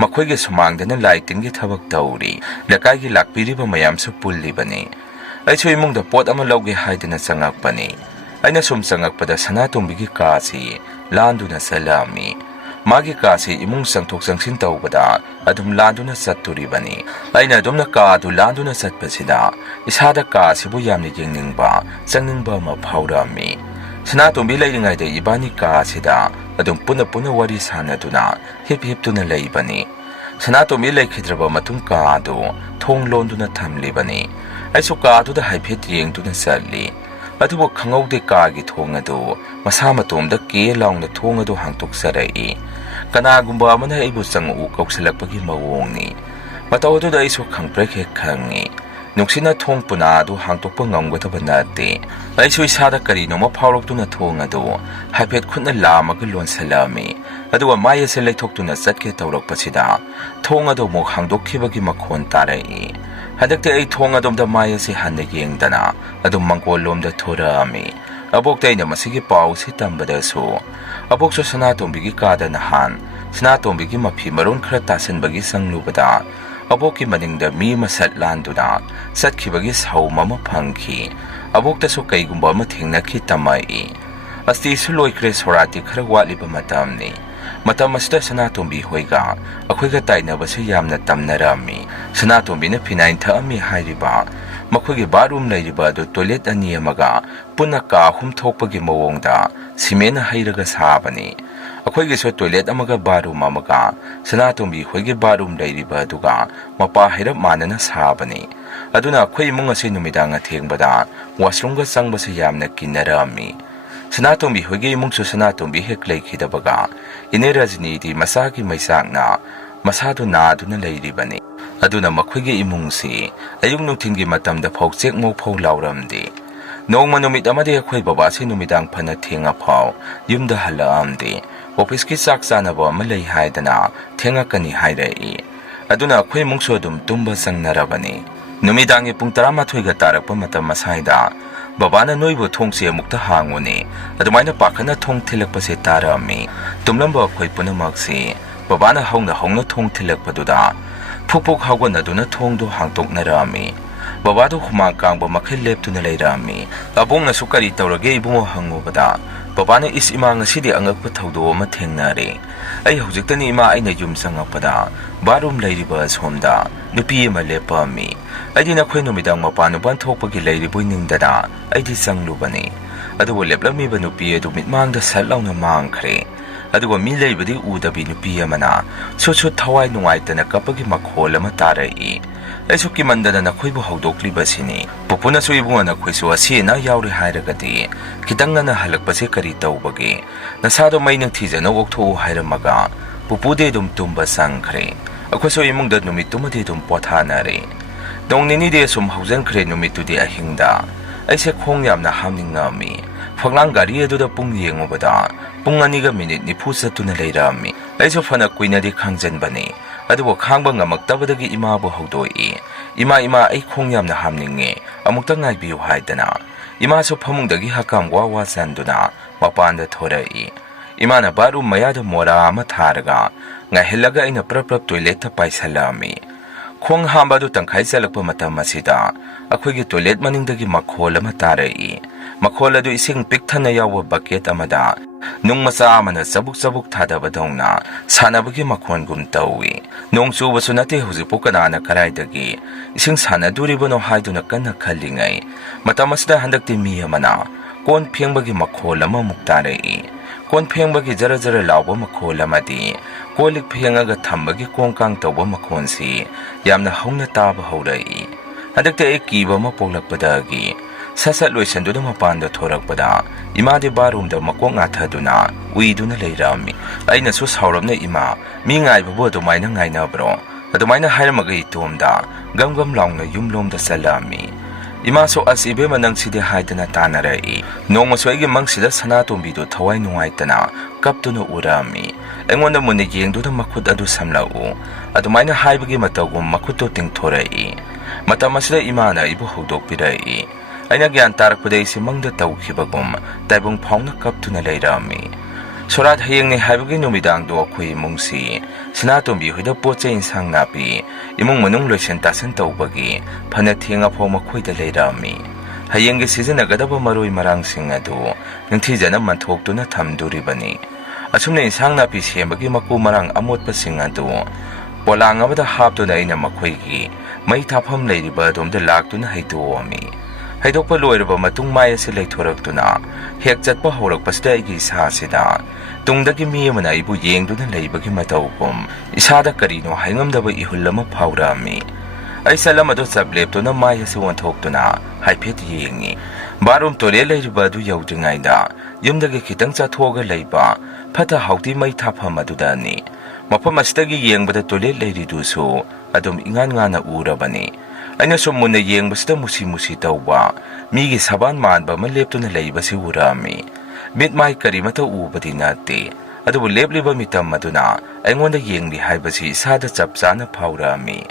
ꯃꯈꯣꯏꯒꯤ ꯁꯨꯃꯥꯡꯗꯅ ꯂꯥꯏꯇꯤꯡꯒꯤ ꯊꯕꯛ ꯇꯧꯔꯤ ꯂꯩꯀꯥꯏꯒꯤ ꯂꯥꯛꯄꯤꯔꯤꯕ ꯃꯌꯥꯝꯁꯨ ꯄꯨꯜꯂꯤꯕꯅꯤ ꯑꯩꯁꯨ ꯏꯃꯨꯡꯗ ꯄꯣꯠ ꯑꯃ ꯂꯧꯒꯦ ꯍꯥꯏꯗꯨꯅ ꯆꯪꯉꯛꯄꯅꯤ ꯑꯩꯅ ꯁꯨꯝ ꯆꯪꯉꯛꯄꯗ ꯁꯅꯥꯇꯣꯝꯕꯤꯒꯤ ꯀꯥꯁꯤ ꯂꯥꯟꯗꯨꯅ ꯆꯠꯂꯝꯃꯤ ꯃꯥꯒꯤ ꯀꯥꯁꯤ ꯏꯃꯨꯡ ꯆꯪꯊꯣꯛ ꯆꯪꯁꯤꯟ ꯇꯧꯕꯗ ꯑꯗꯨꯝ ꯂꯥꯟꯗꯨꯅ ꯆꯠꯇꯣꯔꯤꯕꯅꯤ ꯑꯩꯅ ꯑꯗꯨꯝꯅ ꯀꯥꯗꯨ ꯂꯥꯟꯗꯨꯅ ꯆꯠꯄꯁꯤꯗ ꯏꯁꯥꯗ ꯀꯥꯁꯤꯕꯨ ꯌꯥꯝꯅ ꯌꯦꯡꯅꯤꯡꯕ ꯆꯪꯅꯤꯡꯕ ꯑꯃ ꯐꯥꯎꯔꯛꯑꯝꯃꯤ ꯁꯅꯥꯇꯣꯝꯕꯤ ꯂꯩꯔꯤꯉꯩꯗ ꯏꯕꯥꯅꯤ ꯀꯥꯁꯤꯗ ꯑꯗꯨꯝ ꯄꯨꯟꯅ ꯋꯥꯔꯤ ꯁꯥꯟꯅꯗꯨꯅ ꯍꯤꯞꯇꯨꯅ ꯂꯩꯕꯅꯤ ꯁꯅꯥꯇꯣꯝꯕꯤ ꯂꯩꯈꯤꯗ꯭ꯔꯕ ꯃꯇꯨꯡ ꯀꯥꯗꯨ ꯊꯣꯡ ꯂꯣꯟꯗꯨꯅ ꯊꯝꯂꯤꯕꯅꯤ ꯑꯩꯁꯨ ꯀꯥꯗꯨꯗ ꯍꯥꯏꯐꯦꯠ ꯌꯦꯡꯗꯨꯅ ꯆꯠꯂꯤ ꯑꯗꯨꯕꯨ ꯈꯪꯍꯧꯗꯦ ꯀꯥꯒꯤ ꯊꯣꯡ ꯑꯗꯨ ꯃꯁꯥ ꯃꯇꯣꯝꯗ ꯀꯦ ꯂꯥꯎꯅ ꯊꯣꯡ ꯑꯗꯨ ꯍꯥꯡꯇꯣꯛꯆꯔꯛꯏ ꯀꯅꯥꯒꯨꯝꯕ ꯑꯃꯅ ꯑꯩꯕꯨ ꯆꯪꯉꯛꯎ ꯀꯧꯁꯤꯜꯂꯛꯄꯒꯤ ꯃꯑꯣꯡꯅꯤ ꯃꯇꯧ ꯑꯗꯨꯗ ꯑꯩꯁꯨ ꯈꯪꯄ꯭ꯔꯦꯛ ꯍꯦꯛ ꯈꯪꯉꯤ ꯅꯨꯡꯁꯤꯠꯅ ꯊꯣꯡ ꯄꯨꯅꯥ ꯑꯗꯨ ꯍꯥꯡꯇꯣꯛꯄ ꯉꯝꯒꯗꯕ ꯅꯠꯇꯦ ꯑꯩꯁꯨ ꯏꯁꯥꯗ ꯀꯔꯤꯅꯣꯃ ꯐꯥꯎꯔꯛꯇꯨꯅ ꯊꯣꯡ ꯑꯗꯨ ꯍꯥꯏꯐꯦꯠ ꯈꯨꯠꯅ ꯂꯥꯝꯃꯒ ꯂꯣꯟꯁꯤꯜꯂꯝꯃꯤ ꯑꯗꯨꯒ ꯃꯥꯏ ꯑꯁꯤ ꯂꯩꯊꯣꯛꯇꯨꯅ ꯆꯠꯀꯦ ꯇꯧꯔꯛꯄꯁꯤꯗ ꯊꯣꯡ ꯑꯗꯨ ꯑꯃꯨꯛ ꯍꯥꯡꯗꯣꯛꯈꯤꯕꯒꯤ ꯃꯈꯣꯟ ꯇꯥꯔꯛꯏ ꯍꯟꯗꯛꯇꯤ ꯑꯩ ꯊꯣꯡ ꯑꯗꯣꯝꯗ ꯃꯥꯏ ꯑꯁꯤ ꯍꯟꯅ ꯌꯦꯡꯗꯅ ꯑꯗꯨꯝ ꯃꯪꯒꯣꯜꯂꯣꯝꯗ ꯊꯣꯔꯛꯑꯝꯃꯤ ꯑꯕꯣꯛꯇ ꯑꯩꯅ ꯃꯁꯤꯒꯤ ꯄꯥꯎꯁꯤ ꯇꯝꯕꯗꯁꯨ ꯑꯕꯣꯛꯁꯨ ꯁꯅꯥꯇꯣꯝꯕꯤꯒꯤ ꯀꯥꯗ ꯅꯍꯥꯟ ꯁꯅꯥꯇꯣꯝꯕꯤꯒꯤ ꯃꯐꯤ ꯃꯔꯣꯟ ꯈꯔ ꯇꯥꯁꯤꯟꯕꯒꯤ ꯆꯪꯂꯨꯕꯗ ꯑꯕꯣꯛꯀꯤ ꯃꯅꯤꯡꯗ ꯃꯤ ꯑꯃ ꯁꯠ ꯂꯥꯟꯗꯨꯅ ꯆꯠꯈꯤꯕꯒꯤ ꯁꯥꯎꯝ ꯑꯃ ꯐꯪꯈꯤ ꯑꯕꯣꯛꯇꯁꯨ ꯀꯩꯒꯨꯝꯕ ꯑꯃ ꯊꯦꯡꯅꯈꯤ ꯇꯝꯃꯛꯏ ꯑꯁꯇꯤꯁꯨ ꯂꯣꯏꯈ꯭ꯔꯦ ꯁꯣꯔꯥꯇꯤ ꯈꯔ ꯋꯥꯠꯂꯤꯕ ꯃꯇꯝꯅꯤ ꯃꯇꯝ ꯑꯁꯤꯗ ꯁꯅꯥꯇꯣꯝꯕꯤ ꯍꯣꯏꯒ ꯑꯩꯈꯣꯏꯒ ꯇꯥꯏꯅꯕꯁꯤ ꯌꯥꯝꯅ ꯇꯝꯅꯔꯝꯃꯤ ꯁꯅꯥꯇꯣꯝꯕꯤꯅ ꯐꯤꯅꯥꯏꯟ ꯊꯛꯑꯝꯃꯤ ꯍꯥꯏꯔꯤꯕ ꯃꯈꯣꯏꯒꯤ ꯕꯥꯠꯔꯨꯝ ꯂꯩꯔꯤꯕ ꯑꯗꯨ ꯇꯣꯏꯂꯦꯠ ꯑꯅꯤ ꯑꯃꯒ ꯄꯨꯟꯅ ꯀꯥ ꯑꯍꯨꯝ ꯊꯣꯛꯄꯒꯤ ꯃꯑꯣꯡꯗ ꯁꯤꯃꯦꯟꯅ ꯍꯩꯔꯒ ꯁꯥꯕꯅꯤ ꯑꯩꯈꯣꯏꯒꯤꯁꯨ ꯇꯣꯏꯂꯦꯠ ꯑꯃꯒ ꯕꯥꯠꯔꯨꯝ ꯑꯃꯒ ꯁꯅꯥꯇꯣꯝꯕꯤ ꯍꯣꯏꯒꯤ ꯕꯥꯠꯔꯨꯝ ꯂꯩꯔꯤꯕ ꯑꯗꯨꯒ ꯃꯄꯥ ꯍꯩꯔꯞ ꯃꯥꯟꯅꯅ ꯁꯥꯕꯅꯤ ꯑꯗꯨꯅ ꯑꯩꯈꯣꯏ ꯏꯃꯨꯡ ꯑꯁꯤ ꯅꯨꯃꯤꯗꯥꯡ ꯑꯊꯦꯡꯕꯗ ꯋꯥꯁꯔꯨꯝꯒ ꯆꯪꯕꯁꯤ ꯌꯥꯝꯅ ꯀꯤꯟꯅꯔꯝꯃꯤ ꯁꯅꯥꯇꯣꯝꯕꯤ ꯍꯣꯏꯒꯤ ꯏꯃꯨꯡꯁꯨ ꯁꯅꯥꯇꯣꯝꯕꯤ ꯍꯦꯛ ꯂꯩꯈꯤꯗꯕꯒ ꯏꯅꯦ ꯔꯖꯅꯤꯗꯤ ꯃꯁꯥꯒꯤ ꯃꯩꯆꯥꯛꯅ ꯃꯁꯥꯗꯨ ꯅꯥꯗꯨꯅ ꯂꯩꯔꯤꯕꯅꯤ ꯑꯗꯨꯅ ꯃꯈꯣꯏꯒꯤ ꯏꯃꯨꯡꯁꯤ ꯑꯌꯨꯛ ꯅꯨꯡꯊꯤꯟꯒꯤ ꯃꯇꯝꯗ ꯐꯥꯎ ꯆꯦꯛꯃꯧꯐꯥꯎ ꯂꯥꯎꯔꯝꯗꯦ ꯅꯣꯡꯃ ꯅꯨꯃꯤꯠ ꯑꯃꯗꯤ ꯑꯩꯈꯣꯏ ꯕꯕꯥꯁꯤ ꯅꯨꯃꯤꯗꯥꯡ ꯐꯅ ꯊꯦꯡꯉꯐꯥꯎ ꯌꯨꯝꯗ ꯍꯜꯂꯛꯑꯝꯗꯦ ꯑꯣꯐꯤꯁꯀꯤ ꯆꯥꯛ ꯆꯥꯅꯕ ꯑꯃ ꯂꯩ ꯍꯥꯏꯗꯅ ꯊꯦꯡꯉꯛꯀꯅꯤ ꯍꯥꯏꯔꯛꯏ ꯑꯗꯨꯅ ꯑꯩꯈꯣꯏ ꯏꯃꯨꯡꯁꯨ ꯑꯗꯨꯝ ꯇꯨꯝꯕ ꯆꯪꯅꯔꯕꯅꯤ ꯅꯨꯃꯤꯗꯥꯡꯒꯤ ꯄꯨꯡ 12ꯒ ꯇꯥꯔꯛꯄ ꯃꯇꯝ ꯑꯁꯥꯏꯗ ꯕꯕꯥꯅ ꯅꯣꯏꯕꯨ ꯊꯣꯡꯁꯤ ꯑꯃꯨꯛꯇ ꯍꯥꯡꯉꯨꯅꯦ ꯑꯗꯨꯃꯥꯏꯅ ꯄꯥꯈꯠꯅ ꯊꯣꯡ ꯊꯤꯜꯂꯛꯄꯁꯦ ꯇꯥꯔꯝꯃꯤ ꯇꯨꯝꯂꯝꯕ ꯑꯩꯈꯣꯏ ꯄꯨꯝꯅꯃꯛꯁꯤ ꯕꯕꯥꯅ ꯍꯧꯅ ꯊꯣꯡ ꯊꯤꯜꯂꯛꯄꯗꯨꯗ ꯐꯨꯛ ꯍꯧꯒꯠꯅꯗꯨꯅ ꯊꯣꯡꯗꯨ ꯍꯥꯡꯇꯣꯛꯅꯔꯝꯃꯤ ꯕꯕꯥꯗꯨ ꯍꯨꯃꯥꯡ ꯀꯥꯡꯕ ꯃꯈꯩ ꯂꯦꯞꯇꯨꯅ ꯂꯩꯔꯝꯃꯤ ꯑꯕꯣꯛꯅꯁꯨ ꯀꯔꯤ ꯇꯧꯔꯒꯦ ꯏꯕꯨꯡꯉꯣ ꯍꯪꯉꯨꯕꯗ ꯕꯕꯥꯅ ꯏꯃꯥ ꯉꯁꯤꯗꯤ ꯑꯉꯛꯄ ꯊꯧꯗꯣꯛ ꯑꯃ ꯊꯦꯡꯅꯔꯦ ꯑꯩ ꯍꯧꯖꯤꯛꯇꯅꯤ ꯏꯃꯥ ꯑꯩꯅ ꯌꯨꯝ ꯆꯪꯉꯛꯄꯗ ꯕꯥꯠꯔꯨꯝ ꯂꯩꯔꯤꯕ ꯑꯁꯣꯝꯗ ꯅꯨꯄꯤ ꯑꯃ ꯂꯦꯞꯄꯝꯃꯤ ꯑꯩꯗꯤ ꯅꯈꯣꯏ ꯅꯨꯃꯤꯗꯥꯡ ꯃꯄꯥꯟ ꯊꯣꯛꯄꯒꯤ ꯂꯩꯔꯤꯕꯣꯏ ꯅꯤꯡꯗꯅ ꯑꯩꯗꯤ ꯆꯪꯂꯨꯕꯅꯤ ꯑꯗꯨꯕꯨ ꯂꯦꯞꯂꯝꯃꯤꯕ ꯅꯨꯄꯤ ꯑꯗꯨ ꯃꯤꯠꯃꯥꯡꯗ ꯁꯠ ꯂꯥꯎꯅ ꯃꯥꯡꯈ꯭ꯔꯦ ꯑꯗꯨꯒ ꯃꯤ ꯂꯩꯕꯗꯤ ꯎꯗꯕꯤ ꯅꯨꯄꯤ ꯑꯃꯅ ꯁꯨꯠ ꯊꯋꯥꯏ ꯅꯨꯡꯉꯥꯏꯇꯅ ꯀꯞꯄꯒꯤ ꯃꯈꯣꯜ ꯑꯃ ꯇꯥꯔꯛꯏ ꯑꯩꯁꯨ ꯀꯤꯃꯟꯗꯅ ꯅꯈꯣꯏꯕꯨ ꯍꯧꯗꯣꯛꯂꯤꯕꯁꯤꯅꯤ ꯄꯨꯄꯨꯅꯁꯨ ꯏꯕꯨꯡꯉꯣ ꯅꯈꯣꯏꯁꯨ ꯑꯁꯤ ꯑꯅꯥ ꯌꯥꯎꯔꯦ ꯍꯥꯏꯔꯒꯗꯤ ꯈꯤꯇꯪ ꯉꯟꯅ ꯍꯜꯂꯛꯄꯁꯦ ꯀꯔꯤ ꯇꯧꯕꯒꯦ ꯅꯁꯥꯗꯣ ꯃꯩ ꯅꯤꯡꯊꯤꯖꯅ ꯑꯣꯛꯊꯣꯛꯎ ꯍꯥꯏꯔꯝꯃꯒ ꯄꯨꯄꯨꯗꯤ ꯑꯗꯨꯝ ꯇꯨꯝꯕ ꯆꯪꯈ꯭ꯔꯦ ꯑꯩꯈꯣꯏꯁꯨ ꯏꯃꯨꯡꯗ ꯅꯨꯃꯤꯠꯇꯨꯃꯗꯤ ꯑꯗꯨꯝ ꯄꯣꯊꯥꯅꯔꯦ ꯅꯣꯡ ꯅꯤꯅꯤꯗꯤ ꯑꯁꯨꯝ ꯍꯧꯖꯤꯟꯈ꯭ꯔꯦ ꯅꯨꯃꯤꯠꯇꯨꯗꯤ ꯑꯍꯤꯡꯗ ꯑꯩꯁꯦ ꯈꯣꯡ ꯌꯥꯝꯅ ꯍꯥꯝꯅꯤꯡꯉꯝꯃꯤ ꯐꯛꯂꯥꯡ ꯒꯥꯔꯤ ꯑꯗꯨꯗ ꯄꯨꯡ ꯌꯦꯡꯉꯨꯕꯗ ꯄꯨꯡ 2ꯒ ꯃꯤꯅꯤꯠ 90 ꯆꯠꯇꯨꯅ ꯂꯩꯔꯝꯃꯤ ꯑꯩꯁꯨ ꯐꯅ ꯀꯨꯏꯅꯗꯤ ꯈꯥꯡꯖꯟꯕꯅꯤ ꯑꯗꯨꯕꯨ ꯈꯥꯡꯕ ꯉꯝꯃꯛꯇꯕꯗꯒꯤ ꯏꯃꯥꯕꯨ ꯍꯧꯗꯣꯛꯏ ꯏꯃꯥ ꯑꯩ ꯈꯣꯡ ꯌꯥꯝꯅ ꯍꯥꯝꯅꯤꯡꯉꯦ ꯑꯃꯨꯛꯇ ꯉꯥꯏꯕꯤꯌꯨ ꯍꯥꯏꯗꯅ ꯏꯃꯥꯁꯨ ꯐꯃꯨꯡꯗꯒꯤ ꯍꯛꯀꯥꯝ ꯋꯥ ꯆꯟꯗꯨꯅ ꯃꯄꯥꯟꯗ ꯊꯣꯔꯛꯏ ꯏꯃꯥꯅ ꯕꯥꯠꯔꯨꯝ ꯃꯌꯥꯗ ꯃꯣꯔꯥ ꯑꯃ ꯊꯥꯔꯒ ꯉꯥꯏꯍꯜꯂꯒ ꯑꯩꯅ ꯄ꯭ꯔꯞ ꯇꯣꯏꯂꯦꯠꯇ ꯄꯥꯏꯁꯜꯂꯛꯑꯝꯃꯤ ꯈꯣꯡ ꯍꯥꯝꯕ ꯑꯗꯨ ꯇꯪꯈꯥꯏ ꯆꯠꯂꯛꯄ ꯃꯇꯝ ꯑꯁꯤꯗ ꯑꯩꯈꯣꯏꯒꯤ ꯇꯣꯏꯂꯦꯠ ꯃꯅꯤꯡꯗꯒꯤ ꯃꯈꯣꯜ ꯑꯃ ꯇꯥꯔꯛꯏ ꯃꯈꯣꯜ ꯑꯗꯨ ꯏꯁꯤꯡ ꯄꯤꯛ ꯊꯟꯅ ꯌꯥꯎꯕ ꯕꯛꯀꯦꯠ ꯑꯃꯗ ꯅꯨꯡ ꯃꯆꯥ ꯑꯃꯅ ꯆꯕꯨꯛ ꯊꯥꯗꯕꯗꯧꯅ ꯁꯥꯟꯅꯕꯒꯤ ꯃꯈꯣꯟꯒꯨꯝ ꯇꯧꯏ ꯅꯣꯡ ꯆꯨꯕꯁꯨ ꯅꯠꯇꯦ ꯍꯧꯖꯤꯛꯄꯨ ꯀꯅꯥꯅ ꯀꯔꯥꯏꯗꯒꯤ ꯏꯁꯤꯡ ꯁꯥꯟꯅꯗꯣꯔꯤꯕꯅꯣ ꯍꯥꯏꯗꯨꯅ ꯀꯟꯅ ꯈꯜꯂꯤꯉꯩ ꯃꯇꯝ ꯑꯁꯤꯗ ꯍꯟꯗꯛꯇꯤ ꯃꯤ ꯑꯃꯅ ꯀꯣꯟ ꯐꯦꯡꯕꯒꯤ ꯃꯈꯣꯜ ꯑꯃꯃꯨꯛ ꯇꯥꯔꯛꯏ ꯀꯣꯟ ꯐꯦꯡꯕꯒꯤ ꯖꯔ ꯂꯥꯎꯕ ꯃꯈꯣꯜ ꯑꯃꯗꯤ ꯀꯣꯜꯂꯤꯛ ꯐꯦꯡꯉꯒ ꯊꯝꯕꯒꯤ ꯀꯣꯡꯀꯥꯡ ꯇꯧꯕ ꯃꯈꯣꯟꯁꯤ ꯌꯥꯝꯅ ꯍꯧꯅ ꯇꯥꯕ ꯍꯧꯔꯛꯏ ꯍꯟꯗꯛꯇꯤ ꯑꯩ ꯀꯤꯕ ꯑꯃ ꯄꯣꯛꯂꯛꯄꯗꯒꯤ ꯁꯠ ꯂꯣꯏꯁꯟꯗꯨꯅ ꯃꯄꯥꯟꯗ ꯊꯣꯔꯛꯄꯗ ꯏꯃꯥꯗꯤ ꯕꯥꯠꯔꯨꯝꯗ ꯃꯀꯣꯛ ꯉꯥꯊꯗꯨꯅ ꯎꯏꯗꯨꯅ ꯂꯩꯔꯝꯃꯤ ꯑꯩꯅꯁꯨ ꯁꯥꯎꯔꯞꯅ ꯏꯃꯥ ꯃꯤ ꯉꯥꯏꯕꯕꯨ ꯑꯗꯨꯃꯥꯏꯅ ꯉꯥꯏꯅꯕ꯭ꯔꯣ ꯑꯗꯨꯃꯥꯏꯅ ꯍꯥꯏꯔꯝꯃꯒ ꯏꯇꯣꯝꯗ ꯒꯝ ꯂꯥꯎꯅ ꯌꯨꯝꯂꯣꯝꯗ ꯆꯠꯂꯛꯑꯝꯃꯤ ꯏꯃꯥꯁꯨ ꯑꯁ ꯏꯕꯦꯝꯃ ꯅꯪꯁꯤꯗꯤ ꯍꯥꯏꯗꯅ ꯇꯥꯟꯅꯔꯛꯏ ꯅꯣꯡꯃꯁꯨ ꯑꯩꯒꯤ ꯃꯪꯁꯤꯗ ꯁꯅꯥꯇꯣꯝꯕꯤꯗꯨ ꯊꯋꯥꯏ ꯅꯨꯡꯉꯥꯏꯇꯅ ꯀꯞꯇꯨꯅ ꯎꯔꯛꯑꯝꯃꯤ ꯑꯩꯉꯣꯟꯗ ꯃꯨꯟꯅ ꯌꯦꯡꯗꯨꯅ ꯃꯈꯨꯠ ꯑꯗꯨ ꯁꯝꯂꯛꯎ ꯑꯗꯨꯃꯥꯏꯅ ꯍꯥꯏꯕꯒꯤ ꯃꯇꯧꯒꯨꯝ ꯃꯈꯨꯠꯇꯨ ꯇꯤꯡꯊꯣꯔꯛꯏ ꯃꯇꯝ ꯑꯁꯤꯗ ꯏꯃꯥꯅ ꯑꯩꯕꯨ ꯍꯧꯗꯣꯛꯄꯤꯔꯛꯏ ꯑꯩꯅ ꯒ꯭ꯌꯥꯟ ꯇꯥꯔꯛꯄꯗ ꯑꯩꯁꯦ ꯃꯪꯗ ꯇꯧꯈꯤꯕꯒꯨꯝ ꯇꯥꯏꯕꯪ ꯐꯥꯎꯅ ꯀꯞꯇꯨꯅ ꯂꯩꯔꯛꯑꯝꯃꯤ Sorat hayang ni haibagi numidang do ako'y imungsi, sinatumbi ho'y da pocha insang napi, imong manung loisyan tasan taubagi, panating apo mako'y dalay rami. Hayang gisizan agadaba maroy marang singado, nang tijan na mantok to na tamduribani. Asum na insang napi siyembagi maku marang amot pa singado, polang abada hap to na ina mako'y gi, may tapam layriba dom da lak to na hayto ami. Haidok pa loiraba matung maya sila iturak to na, hekjat pa horak pa sila igi isa sida, tungdagi miya man na ibu yeng do na laybagi mataukom, isada karino hayngam daba ihulama paurami. Ay salam ado sablep to na maya sa wantok to na, haipet yengi. Barum tole layriba do yaw dingay da, yumdagi kitang sa toga layba, pata hawti may tapam adudani. Mapamastagi yeng bada tole layriduso, adum ingan nga na urabani. Ay nasumuna yeng basta musi-musi tawba, migi saban maan ba malep to na layba si urami. Mit may karimata ubadi nati, adu lep-liba mitam maduna, ay ngonda yeng li hay ba si isada chapsa na paurami.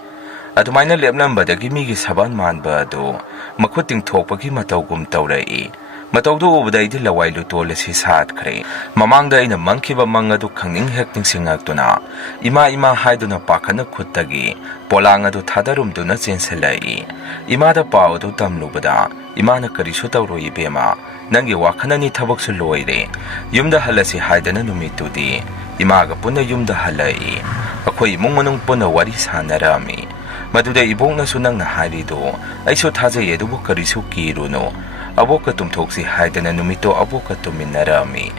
At may na lep nang badagi migi saban maan ba ado, makuting tokpagi mataw gum tawrai. Mataw do ubaday di laway lutola si saat kre. Mamang da ay namang kiba mga dukhang ning hekting singag to na, ima-ima hay do na paka na kutagi, polang ado tadarum do na sensalay. Ima da pao do tamlubada, ima na kariso tawro ibema, nangi wakana ni tabak suloy re. Yumda hala si hay da na numito di, ima aga po na yumda halay. Ako'y mong manong po na wari sana rami. Maduda ibong na sunang nahali do, ay so tazay edo bo kariso kiro no. Abo ka tumtok si hayda na numito abo ka tumin na rami.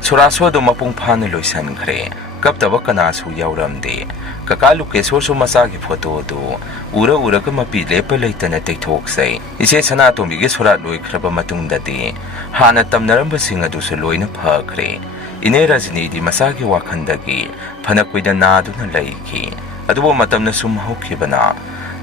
Suraso do mapung panuloysan kre, kaptaba ka naso yawramde. Kakalo ke sorso masagi foto do, ura-ura ka mapile palayta na tiktok say. Ise sana tumigi surat loy kraba matung dati, hanatam na ramba singa do sa loy na pagkre. Inera zinidi masagi wakandagi, panakwida na do na laiki. Adubo matam na sumahok na,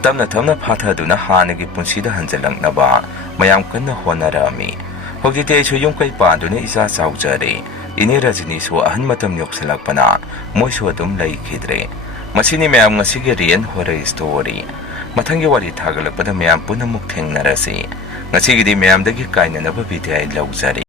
tamna pata do na hanagi punsida hanjalang na ba, mayam kan na honarami. Hogdite iso yung kay pando na isa saujari, inira ziniso ahan matam yok salak pa na, moiso adum laikidre. Masini mayam nga sige riyan horror story. Matanggi wari tagalak pa na mayam po na mukteng narasi. Nga sige di mayam dagi kain na nababiti ay laujari.